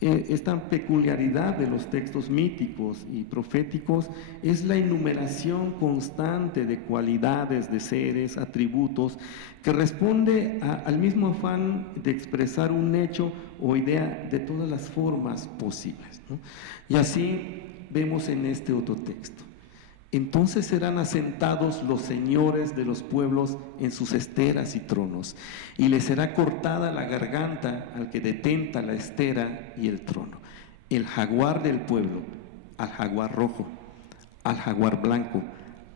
Esta peculiaridad de los textos míticos y proféticos es la enumeración constante de cualidades, de seres, atributos, que responde al mismo afán de expresar un hecho o idea de todas las formas posibles, ¿no? Y así vemos en este otro texto: entonces serán asentados los señores de los pueblos en sus esteras y tronos, y les será cortada la garganta al que detenta la estera y el trono. El jaguar del pueblo, al jaguar rojo, al jaguar blanco,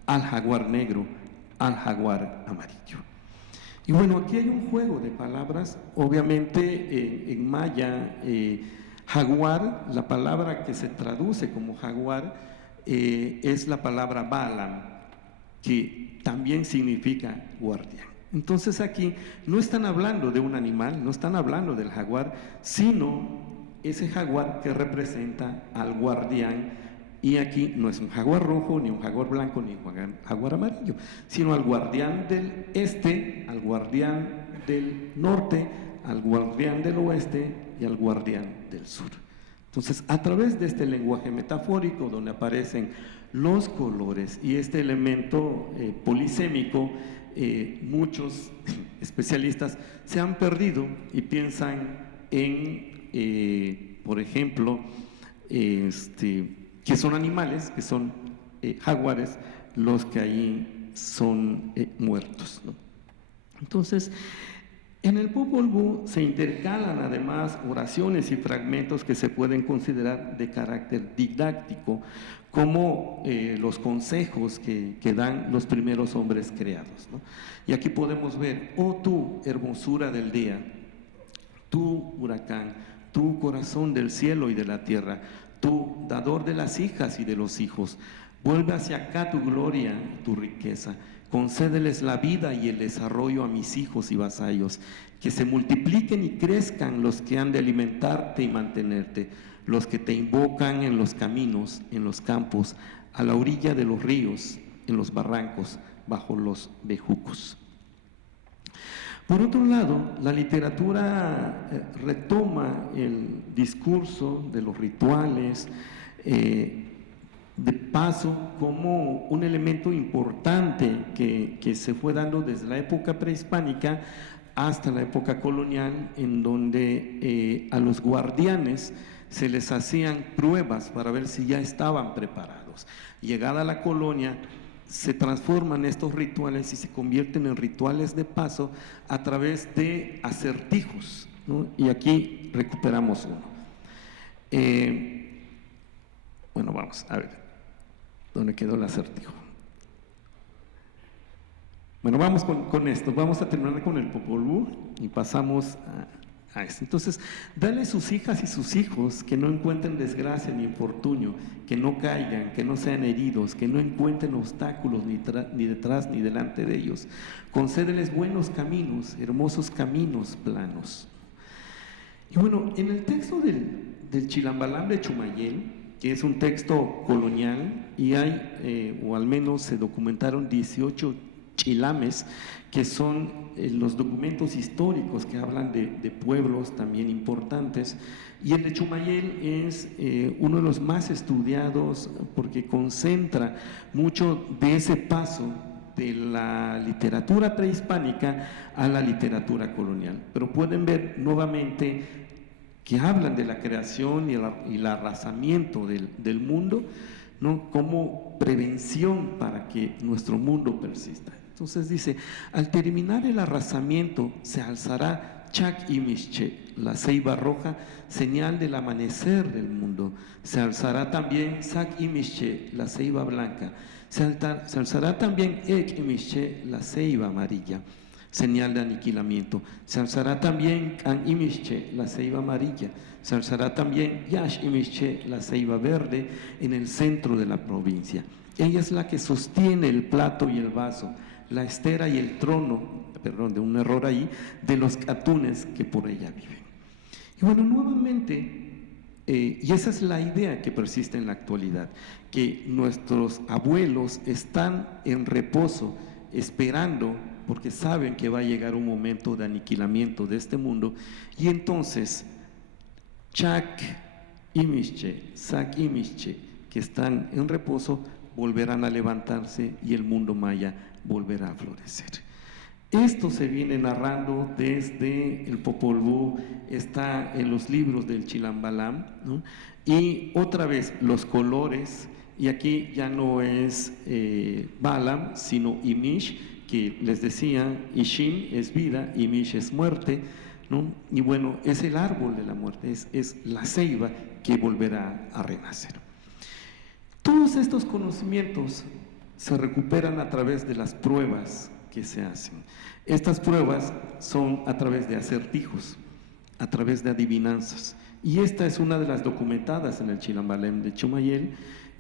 al jaguar negro, al jaguar amarillo. Y bueno, aquí hay un juego de palabras. Obviamente en maya, jaguar, la palabra que se traduce como jaguar, es la palabra Balam, que también significa guardián. Entonces aquí no están hablando de un animal, no están hablando del jaguar, sino ese jaguar que representa al guardián. Y aquí no es un jaguar rojo, ni un jaguar blanco, ni un jaguar amarillo, sino al guardián del este, al guardián del norte, al guardián del oeste y al guardián del sur. Entonces, a través de este lenguaje metafórico, donde aparecen los colores y este elemento polisémico, muchos especialistas se han perdido y piensan en, por ejemplo, que son animales, que son jaguares, los que ahí son muertos, ¿no? Entonces, en el Popol Vuh se intercalan además oraciones y fragmentos que se pueden considerar de carácter didáctico, como los consejos que dan los primeros hombres creados, ¿no? Y aquí podemos ver: oh tú, hermosura del día, tú, huracán, tú, corazón del cielo y de la tierra, tú, dador de las hijas y de los hijos, vuelve hacia acá tu gloria y tu riqueza. concédeles la vida y el desarrollo a mis hijos y vasallos, que se multipliquen y crezcan los que han de alimentarte y mantenerte, los que te invocan en los caminos, en los campos, a la orilla de los ríos, en los barrancos, bajo los bejucos. Por otro lado, la literatura retoma el discurso de los rituales de paso como un elemento importante que se fue dando desde la época prehispánica hasta la época colonial, en donde a los guardianes se les hacían pruebas para ver si ya estaban preparados. Llegada la colonia, se transforman estos rituales y se convierten en rituales de paso a través de acertijos, ¿no? Y aquí recuperamos uno. Bueno, vamos a ver dónde quedó el acertijo. Bueno, vamos con esto, vamos a terminar con el Popol Vuh y pasamos a esto. Entonces, dale a sus hijas y sus hijos que no encuentren desgracia ni infortunio, que no caigan, que no sean heridos, que no encuentren obstáculos ni detrás ni delante de ellos. Concédeles buenos caminos, hermosos caminos planos. Y bueno, en el texto del Chilambalam de Chumayel, que es un texto colonial, y hay, o al menos se documentaron 18 chilames, que son los documentos históricos que hablan de pueblos también importantes, y el de Chumayel es uno de los más estudiados porque concentra mucho de ese paso de la literatura prehispánica a la literatura colonial. Pero pueden ver nuevamente que hablan de la creación y el arrasamiento del mundo, ¿no?, como prevención para que nuestro mundo persista. Entonces dice, al terminar el arrasamiento se alzará Chac y Mishche, la ceiba roja, señal del amanecer del mundo. Se alzará también Sac y Mishche, la ceiba blanca. Se alzará también Ek y Mishche, la ceiba amarilla, señal de aniquilamiento. Se alzará también Can y Mishche, la ceiba amarilla. Se alzará también Yash y Mishche, la ceiba verde, en el centro de la provincia. Ella es la que sostiene el plato y el vaso, la estera y el trono, perdón, de un error ahí, de los atunes que por ella viven. Y bueno, nuevamente, y esa es la idea que persiste en la actualidad, que nuestros abuelos están en reposo, esperando, porque saben que va a llegar un momento de aniquilamiento de este mundo, y entonces, Chac y Mishche, Sac y Mishche, que están en reposo, volverán a levantarse y el mundo maya volverá a florecer. Esto se viene narrando desde el Popol Vuh, está en los libros del Chilambalam, ¿no? Y otra vez los colores, y aquí ya no es Balam, sino Imish, que les decía, Ishim es vida, Imish es muerte, ¿no? Y bueno, es el árbol de la muerte, es la ceiba que volverá a renacer. Todos estos conocimientos se recuperan a través de las pruebas que se hacen. Estas pruebas son a través de acertijos, a través de adivinanzas. Y esta es una de las documentadas en el Chilambalam de Chumayel,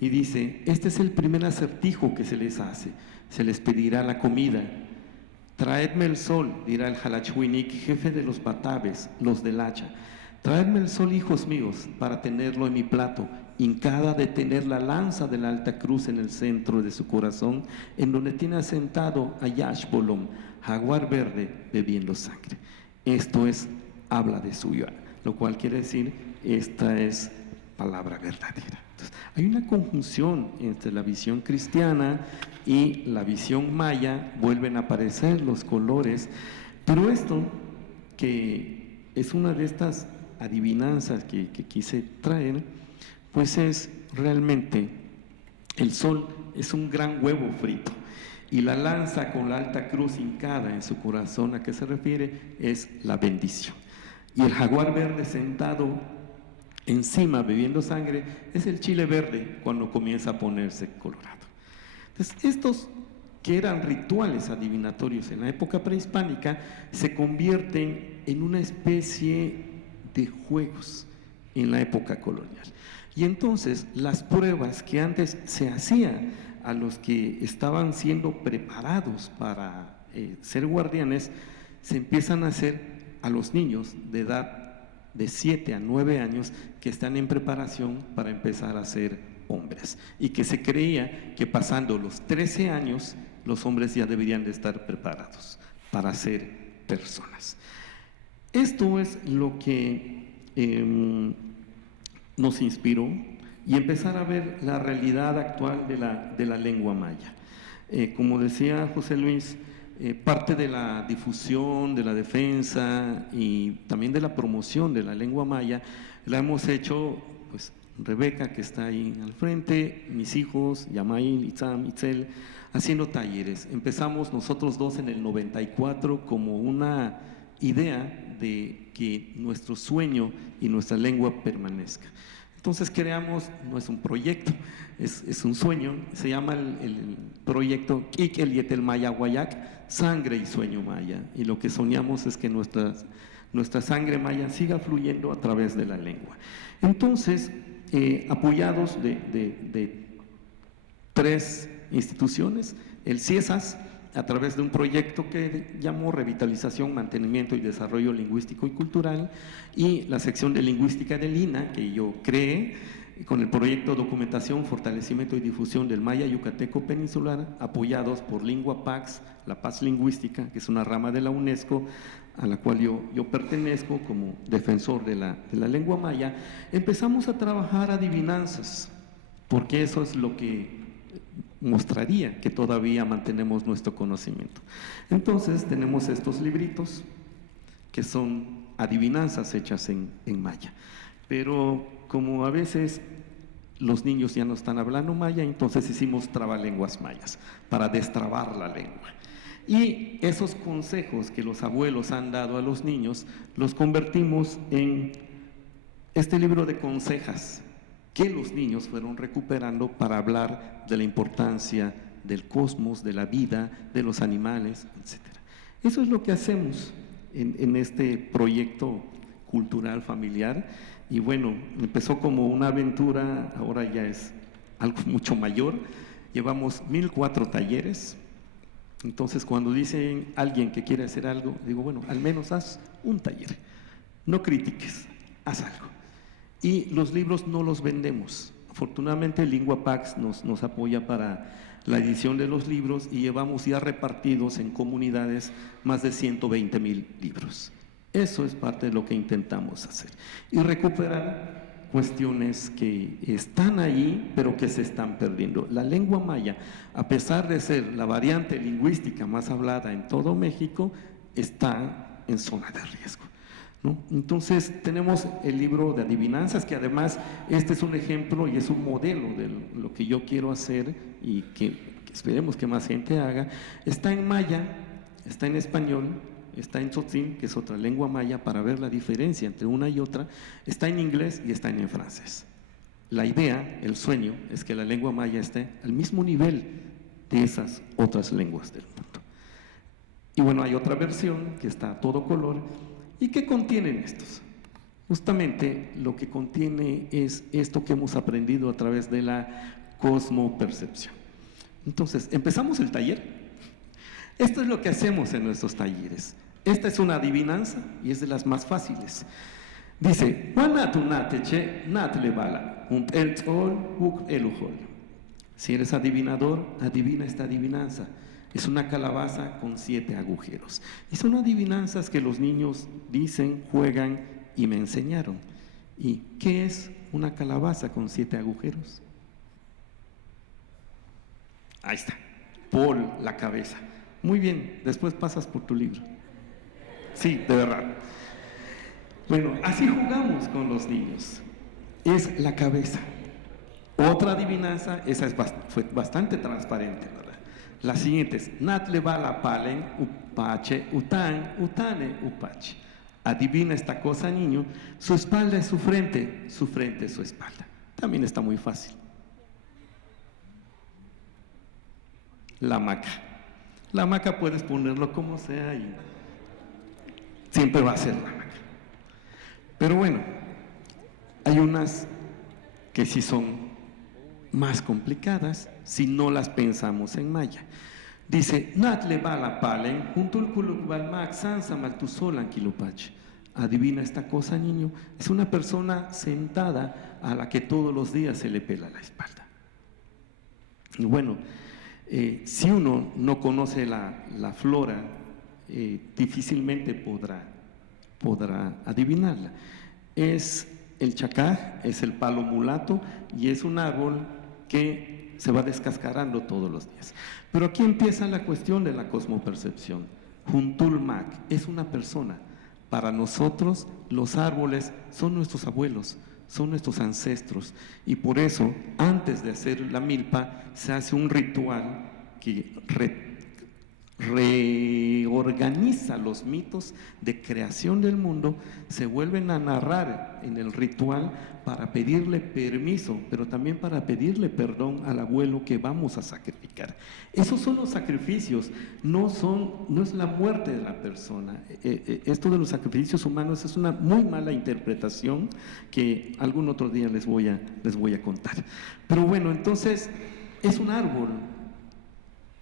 y dice, este es el primer acertijo que se les hace. Se les pedirá la comida. Traedme el sol, dirá el Jalachuinic, jefe de los batabes, los del hacha. Traedme el sol, hijos míos, para tenerlo en mi plato, hincada de tener la lanza de la alta cruz en el centro de su corazón, en donde tiene asentado a Yash Bolom, jaguar verde bebiendo sangre. Esto es, habla de suyo, lo cual quiere decir, esta es palabra verdadera. Entonces, hay una conjunción entre la visión cristiana y la visión maya, vuelven a aparecer los colores, pero esto, que es una de estas adivinanzas que quise traer, pues es realmente, el sol es un gran huevo frito, y la lanza con la alta cruz hincada en su corazón, ¿a qué se refiere? Es la bendición. Y el jaguar verde sentado encima bebiendo sangre es el chile verde cuando comienza a ponerse colorado. Entonces, estos que eran rituales adivinatorios en la época prehispánica se convierten en una especie de juegos en la época colonial. Y entonces las pruebas que antes se hacían a los que estaban siendo preparados para ser guardianes, se empiezan a hacer a los niños de edad de 7 a 9 años que están en preparación para empezar a ser hombres, y que se creía que pasando los 13 años los hombres ya deberían de estar preparados para ser personas. Esto es lo que nos inspiró y empezar a ver la realidad actual de la lengua maya. Como decía José Luis, parte de la difusión, de la defensa y también de la promoción de la lengua maya la hemos hecho, pues, Rebeca, que está ahí al frente, mis hijos, Yamail, Itzam, Itzel, haciendo talleres. Empezamos nosotros dos en el 94 como una idea de que nuestro sueño y nuestra lengua permanezca. Entonces creamos, no es un proyecto, es un sueño, se llama el proyecto Kikel Yetel Maya Guayac, sangre y sueño maya. Y lo que soñamos es que nuestra sangre maya siga fluyendo a través de la lengua. Entonces, apoyados de 3 instituciones, el CIESAS, a través de un proyecto que llamó Revitalización, Mantenimiento y Desarrollo Lingüístico y Cultural, y la sección de Lingüística del INA, que yo creé, con el proyecto Documentación, Fortalecimiento y Difusión del Maya Yucateco Peninsular, apoyados por Lingua Pax, la Paz Lingüística, que es una rama de la UNESCO, a la cual yo pertenezco como defensor de la lengua maya. Empezamos a trabajar adivinanzas, porque eso es lo que mostraría que todavía mantenemos nuestro conocimiento. Entonces tenemos estos libritos que son adivinanzas hechas en maya, pero como a veces los niños ya no están hablando maya, entonces hicimos trabalenguas mayas para destrabar la lengua. Y esos consejos que los abuelos han dado a los niños los convertimos en este libro de consejas que los niños fueron recuperando para hablar de la importancia del cosmos, de la vida, de los animales, etc. Eso es lo que hacemos en este proyecto cultural familiar. Y bueno, empezó como una aventura, ahora ya es algo mucho mayor. Llevamos 1004 talleres. Entonces, cuando dicen alguien que quiere hacer algo, digo, bueno, al menos haz un taller. No critiques, haz algo. Y los libros no los vendemos. Afortunadamente, Lingua Pax nos apoya para la edición de los libros y llevamos ya repartidos en comunidades más de 120,000 libros. Eso es parte de lo que intentamos hacer. Y recuperar cuestiones que están ahí, pero que se están perdiendo. La lengua maya, a pesar de ser la variante lingüística más hablada en todo México, está en zona de riesgo, ¿no? Entonces tenemos el libro de adivinanzas, que además este es un ejemplo y es un modelo de lo que yo quiero hacer y que esperemos que más gente haga. Está en maya, está en español, está en tzotzil, que es otra lengua maya, para ver la diferencia entre una y otra, está en inglés y está en francés. La idea, el sueño, es que la lengua maya esté al mismo nivel de esas otras lenguas del mundo. Y bueno, hay otra versión que está a todo color. ¿Y qué contienen estos? Justamente lo que contiene es esto que hemos aprendido a través de la cosmopercepción. Entonces, empezamos el taller. Esto es lo que hacemos en nuestros talleres. Esta es una adivinanza y es de las más fáciles. Dice, si eres adivinador, adivina esta adivinanza. Es una calabaza con 7 agujeros. Y son adivinanzas que los niños dicen, juegan y me enseñaron. ¿Y qué es una calabaza con 7 agujeros? Ahí está, Paul, la cabeza. Muy bien, después pasas por tu libro. Sí, de verdad. Bueno, así jugamos con los niños. Es la cabeza. Otra adivinanza, esa fue bastante transparente, ¿verdad? La siguiente es Natle bala palen upache utan utane upache. Adivina esta cosa, niño. Su espalda es su frente es su espalda. También está muy fácil. La hamaca. La hamaca puedes ponerlo como sea y siempre va a ser la hamaca. Pero bueno, hay unas que sí son más complicadas si no las pensamos en maya. Dice, Nat le bala palen, juntul kulukbal mak sansa maltusolan kilopach. Adivina esta cosa, niño, es una persona sentada a la que todos los días se le pela la espalda. Y bueno, si uno no conoce la flora, difícilmente podrá adivinarla. Es el chacá, es el palo mulato y es un árbol que se va descascarando todos los días. Pero aquí empieza la cuestión de la cosmopercepción. Juntul Mac es una persona. Para nosotros los árboles son nuestros abuelos, son nuestros ancestros, y por eso antes de hacer la milpa se hace un ritual que reorganiza los mitos de creación del mundo, se vuelven a narrar en el ritual para pedirle permiso, pero también para pedirle perdón al abuelo que vamos a sacrificar. Esos son los sacrificios, no es la muerte de la persona. Esto de los sacrificios humanos es una muy mala interpretación que algún otro día les voy a contar. Pero bueno, entonces es un árbol,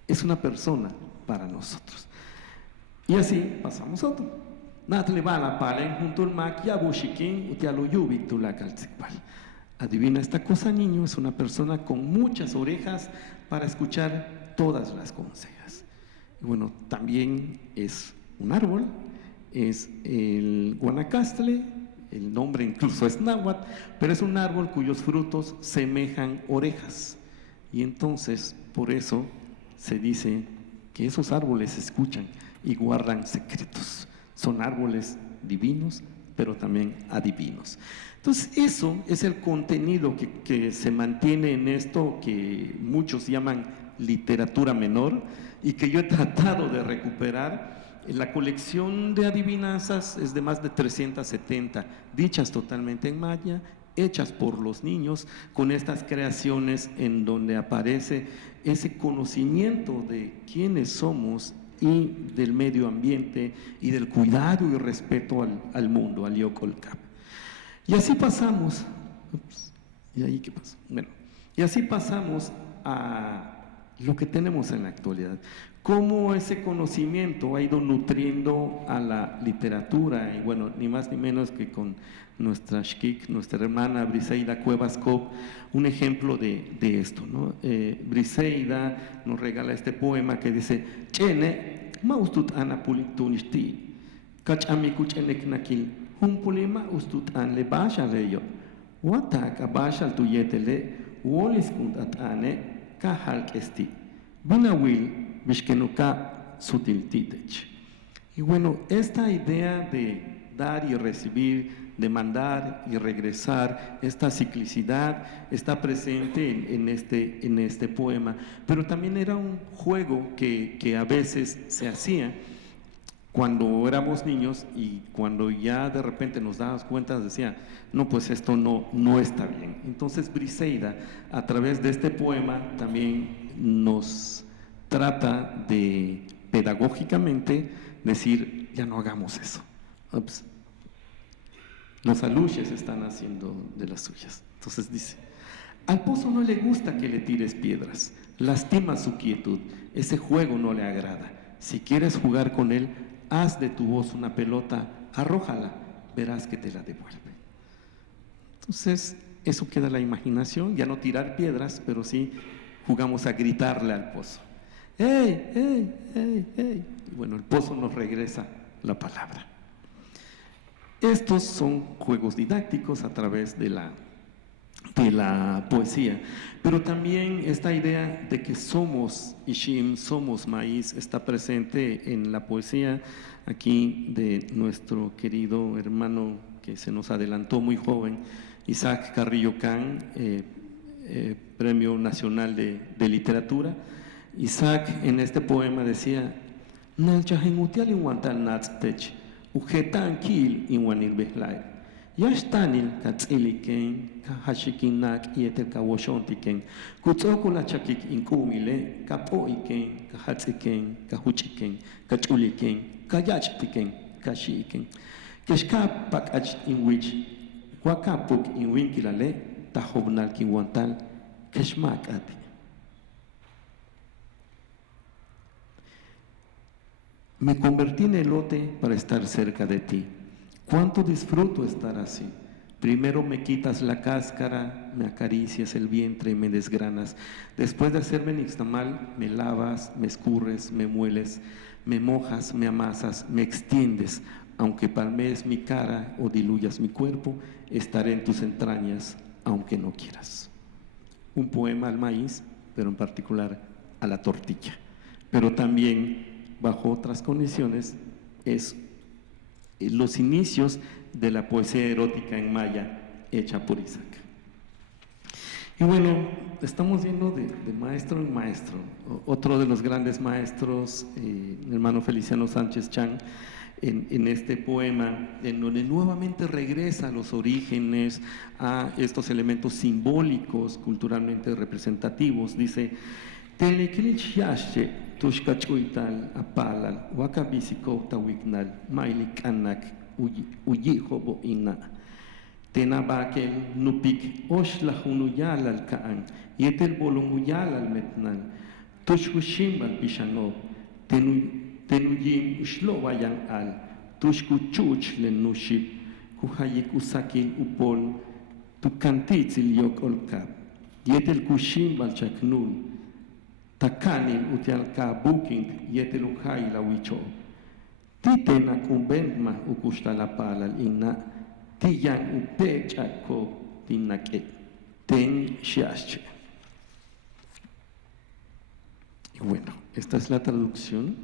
es una persona para nosotros. Y así pasamos otro. Adivina esta cosa, niño, es una persona con muchas orejas para escuchar todas las consejas. Y bueno, también es un árbol, es el guanacastle, el nombre incluso es náhuatl, pero es un árbol cuyos frutos semejan orejas. Y entonces, por eso se dice que esos árboles escuchan y guardan secretos. Son árboles divinos, pero también adivinos. Entonces, eso es el contenido que se mantiene en esto que muchos llaman literatura menor y que yo he tratado de recuperar. La colección de adivinanzas es de más de 370, dichas totalmente en maya, hechas por los niños, con estas creaciones en donde aparece ese conocimiento de quiénes somos y del medio ambiente y del cuidado y respeto al mundo, al Yocolcap. Y así pasamos, ¿y ahí qué pasó? Bueno, y así pasamos a lo que tenemos en la actualidad. Cómo ese conocimiento ha ido nutriendo a la literatura, y bueno, ni más ni menos que con nuestra shkik, nuestra hermana Briseida Cuevas Cobb, un ejemplo de esto, ¿no? Briseida nos regala este poema que dice: Chene, maustut ana pulitunishti, kachamiku chenek nakil, humpulima ustut an le basha leyo, watak abasha tuyetele, woliskut atane, kahalk esti, binawil, bishkenuka sutiltitech. Y bueno, esta idea de dar y recibir, de mandar y regresar, esta ciclicidad está presente en este poema, pero también era un juego que a veces se hacía cuando éramos niños, y cuando ya de repente nos dábamos cuenta decía, no, pues esto no está bien. Entonces Briseida, a través de este poema, también nos trata de pedagógicamente decir, ya no hagamos eso. Ups. Los aluches están haciendo de las suyas. Entonces dice: al pozo no le gusta que le tires piedras, lastima su quietud, ese juego no le agrada. Si quieres jugar con él, haz de tu voz una pelota, arrójala, verás que te la devuelve. Entonces, eso queda a la imaginación, ya no tirar piedras, pero sí jugamos a gritarle al pozo. ¡Ey, ey, ey, ey! Y bueno, el pozo nos regresa la palabra. Estos son juegos didácticos a través de la poesía, pero también esta idea de que somos Ishim, somos maíz, está presente en la poesía aquí de nuestro querido hermano que se nos adelantó muy joven, Isaac Carrillo Can, Premio Nacional de Literatura. Isaac en este poema decía: Ujetan kil inwanil behlai. Yashtanil katziliken, kahashikinak yetel kawoshontiken, kutzokula chakik inkumile, kapoiken, kahatziken, kahuchiken, kachuliken, kayachtiken, kashiken. Keshkapak ach inwich, wakapuk inwinkilale, tahobnal kinwantal, keshmakati. Me convertí en elote para estar cerca de ti. Cuánto disfruto estar así. Primero me quitas la cáscara, me acaricias el vientre y me desgranas. Después de hacerme nixtamal, me lavas, me escurres, me mueles, me mojas, me amasas, me extiendes. Aunque palmees mi cara o diluyas mi cuerpo, estaré en tus entrañas, aunque no quieras. Un poema al maíz, pero en particular a la tortilla. Pero también, bajo otras condiciones, es los inicios de la poesía erótica en maya hecha por Isaac. Y bueno, estamos viendo de maestro en maestro. Otro de los grandes maestros, el hermano Feliciano Sánchez Chang, en este poema, en donde nuevamente regresa a los orígenes, a estos elementos simbólicos, culturalmente representativos, dice: Teliklich yashe tushkachuital apalal, wakabisiko tawignal, mailik anak uyihobo ina. Tenabakel nupik oshlahunuyal al kaan, yetel bolonguyal al metnal, tushkushimbal pishanob, tenuyim ushlowayan al, tushkuchuch len nushib, kuhayik usakil upol, tukantitzil yok olkab, yetel kushimbal chaknul, takanin utialka buking yetel ukhay la wicho. Titena kumbentma ukustalapal al inna, tiyan upechako tinake, ten shiasche. Y bueno, esta es la traducción.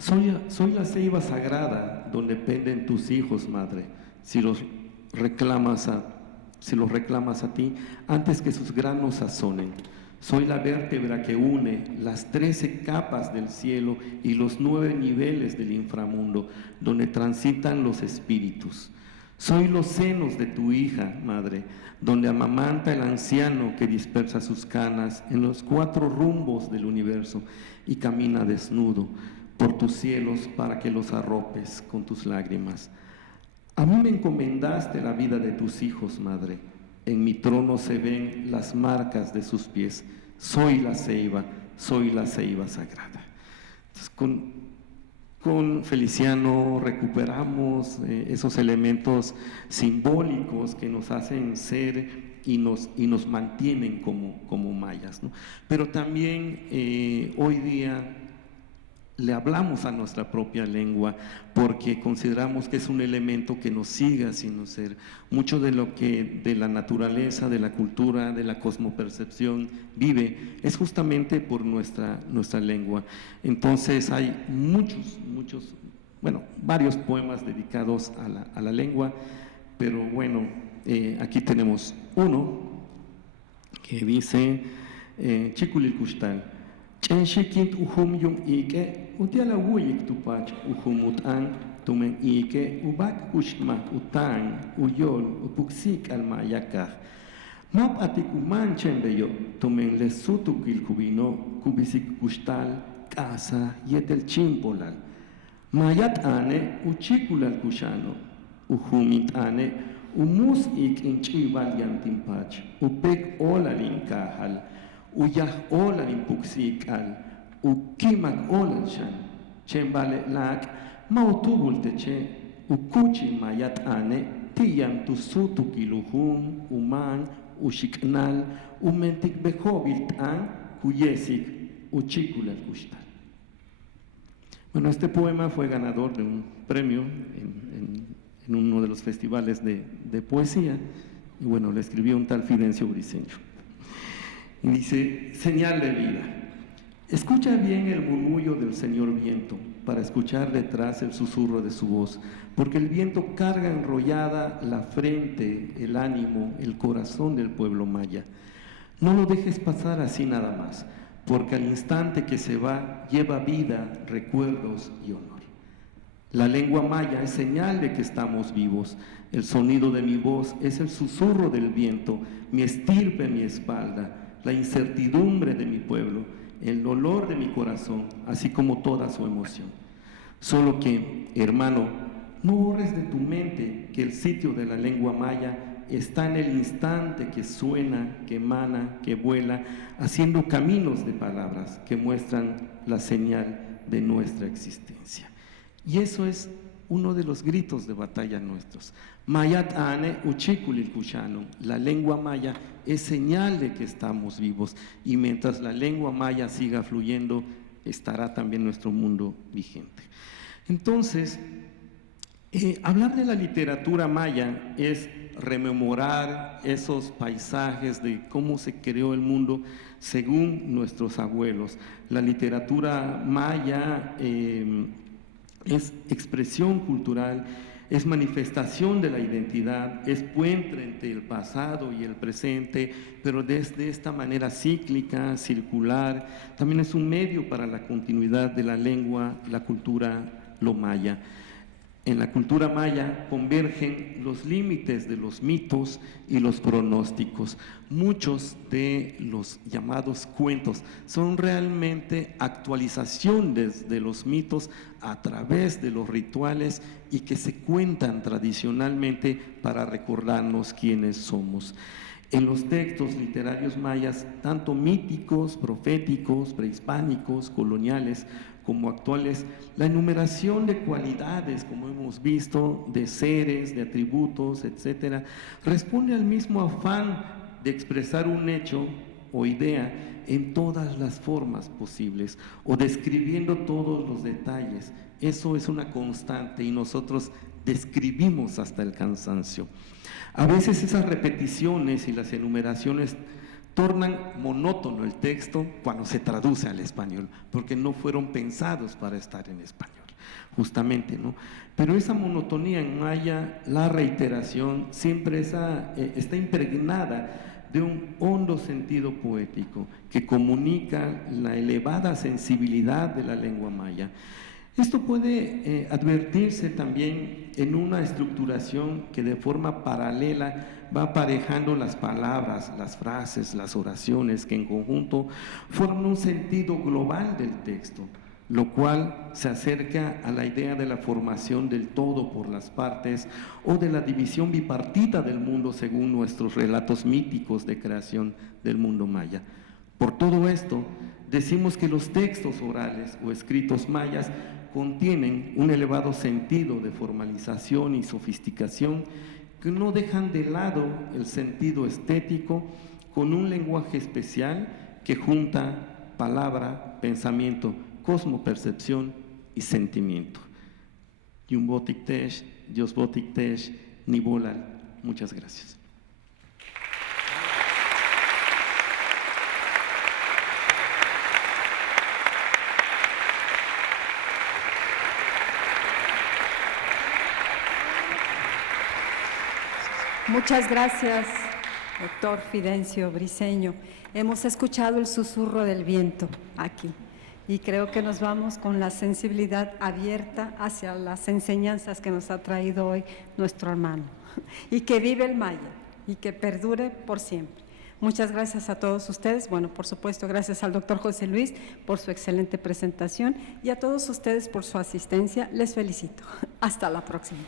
Soy la ceiba sagrada donde penden tus hijos, madre, si los reclamas a ti antes que sus granos sazonen. Soy la vértebra que une las 13 capas del cielo y los 9 niveles del inframundo, donde transitan los espíritus. Soy los senos de tu hija, madre, donde amamanta el anciano que dispersa sus canas en los 4 rumbos del universo y camina desnudo por tus cielos para que los arropes con tus lágrimas. A mí me encomendaste la vida de tus hijos, madre. En mi trono se ven las marcas de sus pies. Soy la ceiba sagrada. Entonces, con Feliciano recuperamos esos elementos simbólicos que nos hacen ser y nos mantienen como mayas, ¿no? Pero también hoy día le hablamos a nuestra propia lengua porque consideramos que es un elemento que nos sigue haciendo ser. Mucho de lo que de la naturaleza, de la cultura, de la cosmopercepción vive es justamente por nuestra lengua. Entonces hay varios poemas dedicados a la lengua, pero bueno, aquí tenemos uno que dice Chikulil Kushtal. Chenshikint uhum yung ike, utiala wuyik tupach uhumutan, tumen ike, ubak kushma utan, uyol, upuksik al mayakah. Map atikuman chembeyo, tumen lesutukil kubino, kubisik kushtal, casa, yetel chimpolal. Mayat ane, uchikulal kushano, uhumit ane, umus ik inchibal yantimpach, upek olalin kahal. Uyah ola impuksik-al, ukimak olan shan, chembale lak, mautubul teche, ukuchi mayat ane, tiyam tusutukiluhum, uman, ushiknal, umentik behovilt an, kuyesik, uchikulal kushtal. Bueno, este poema fue ganador de un premio en uno de los festivales de poesía, y bueno, lo escribió un tal Fidencio Briceño. Y dice: señal de vida. Escucha bien el murmullo del señor viento para escuchar detrás el susurro de su voz, porque el viento carga enrollada la frente, el ánimo, el corazón del pueblo maya. No lo dejes pasar así nada más, porque al instante que se va lleva vida, recuerdos y honor. La lengua maya es señal de que estamos vivos. El sonido de mi voz es el susurro del viento, mi estirpe, mi espalda, la incertidumbre de mi pueblo, el dolor de mi corazón, así como toda su emoción. Solo que, hermano, no borres de tu mente que el sitio de la lengua maya está en el instante que suena, que emana, que vuela, haciendo caminos de palabras que muestran la señal de nuestra existencia. Y eso es uno de los gritos de batalla nuestros. Mayat ane uchikulil kushano. La lengua maya es señal de que estamos vivos, y mientras la lengua maya siga fluyendo, estará también nuestro mundo vigente. Entonces, hablar de la literatura maya es rememorar esos paisajes de cómo se creó el mundo según nuestros abuelos. La literatura maya es expresión cultural, es manifestación de la identidad, es puente entre el pasado y el presente, pero desde esta manera cíclica, circular. También es un medio para la continuidad de la lengua, la cultura, lo maya. En la cultura maya convergen los límites de los mitos y los pronósticos. Muchos de los llamados cuentos son realmente actualizaciones de los mitos a través de los rituales y que se cuentan tradicionalmente para recordarnos quiénes somos. En los textos literarios mayas, tanto míticos, proféticos, prehispánicos, coloniales, como actuales, la enumeración de cualidades, como hemos visto, de seres, de atributos, etcétera, responde al mismo afán de expresar un hecho o idea en todas las formas posibles, o describiendo todos los detalles. Eso es una constante y nosotros describimos hasta el cansancio. A veces esas repeticiones y las enumeraciones tornan monótono el texto cuando se traduce al español, porque no fueron pensados para estar en español, justamente, ¿no? Pero esa monotonía en maya, la reiteración, siempre está impregnada de un hondo sentido poético que comunica la elevada sensibilidad de la lengua maya. Esto puede advertirse también en una estructuración que de forma paralela va aparejando las palabras, las frases, las oraciones que en conjunto forman un sentido global del texto, lo cual se acerca a la idea de la formación del todo por las partes o de la división bipartita del mundo según nuestros relatos míticos de creación del mundo maya. Por todo esto, decimos que los textos orales o escritos mayas contienen un elevado sentido de formalización y sofisticación que no dejan de lado el sentido estético con un lenguaje especial que junta palabra, pensamiento, cosmopercepción y sentimiento. Yumbotik Tesh, Diosbotik Tesh, Nibolal. Muchas gracias. Muchas gracias, doctor Fidencio Briceño. Hemos escuchado el susurro del viento aquí y creo que nos vamos con la sensibilidad abierta hacia las enseñanzas que nos ha traído hoy nuestro hermano. Y que vive el maya y que perdure por siempre. Muchas gracias a todos ustedes. Bueno, por supuesto, gracias al doctor José Luis por su excelente presentación y a todos ustedes por su asistencia. Les felicito. Hasta la próxima.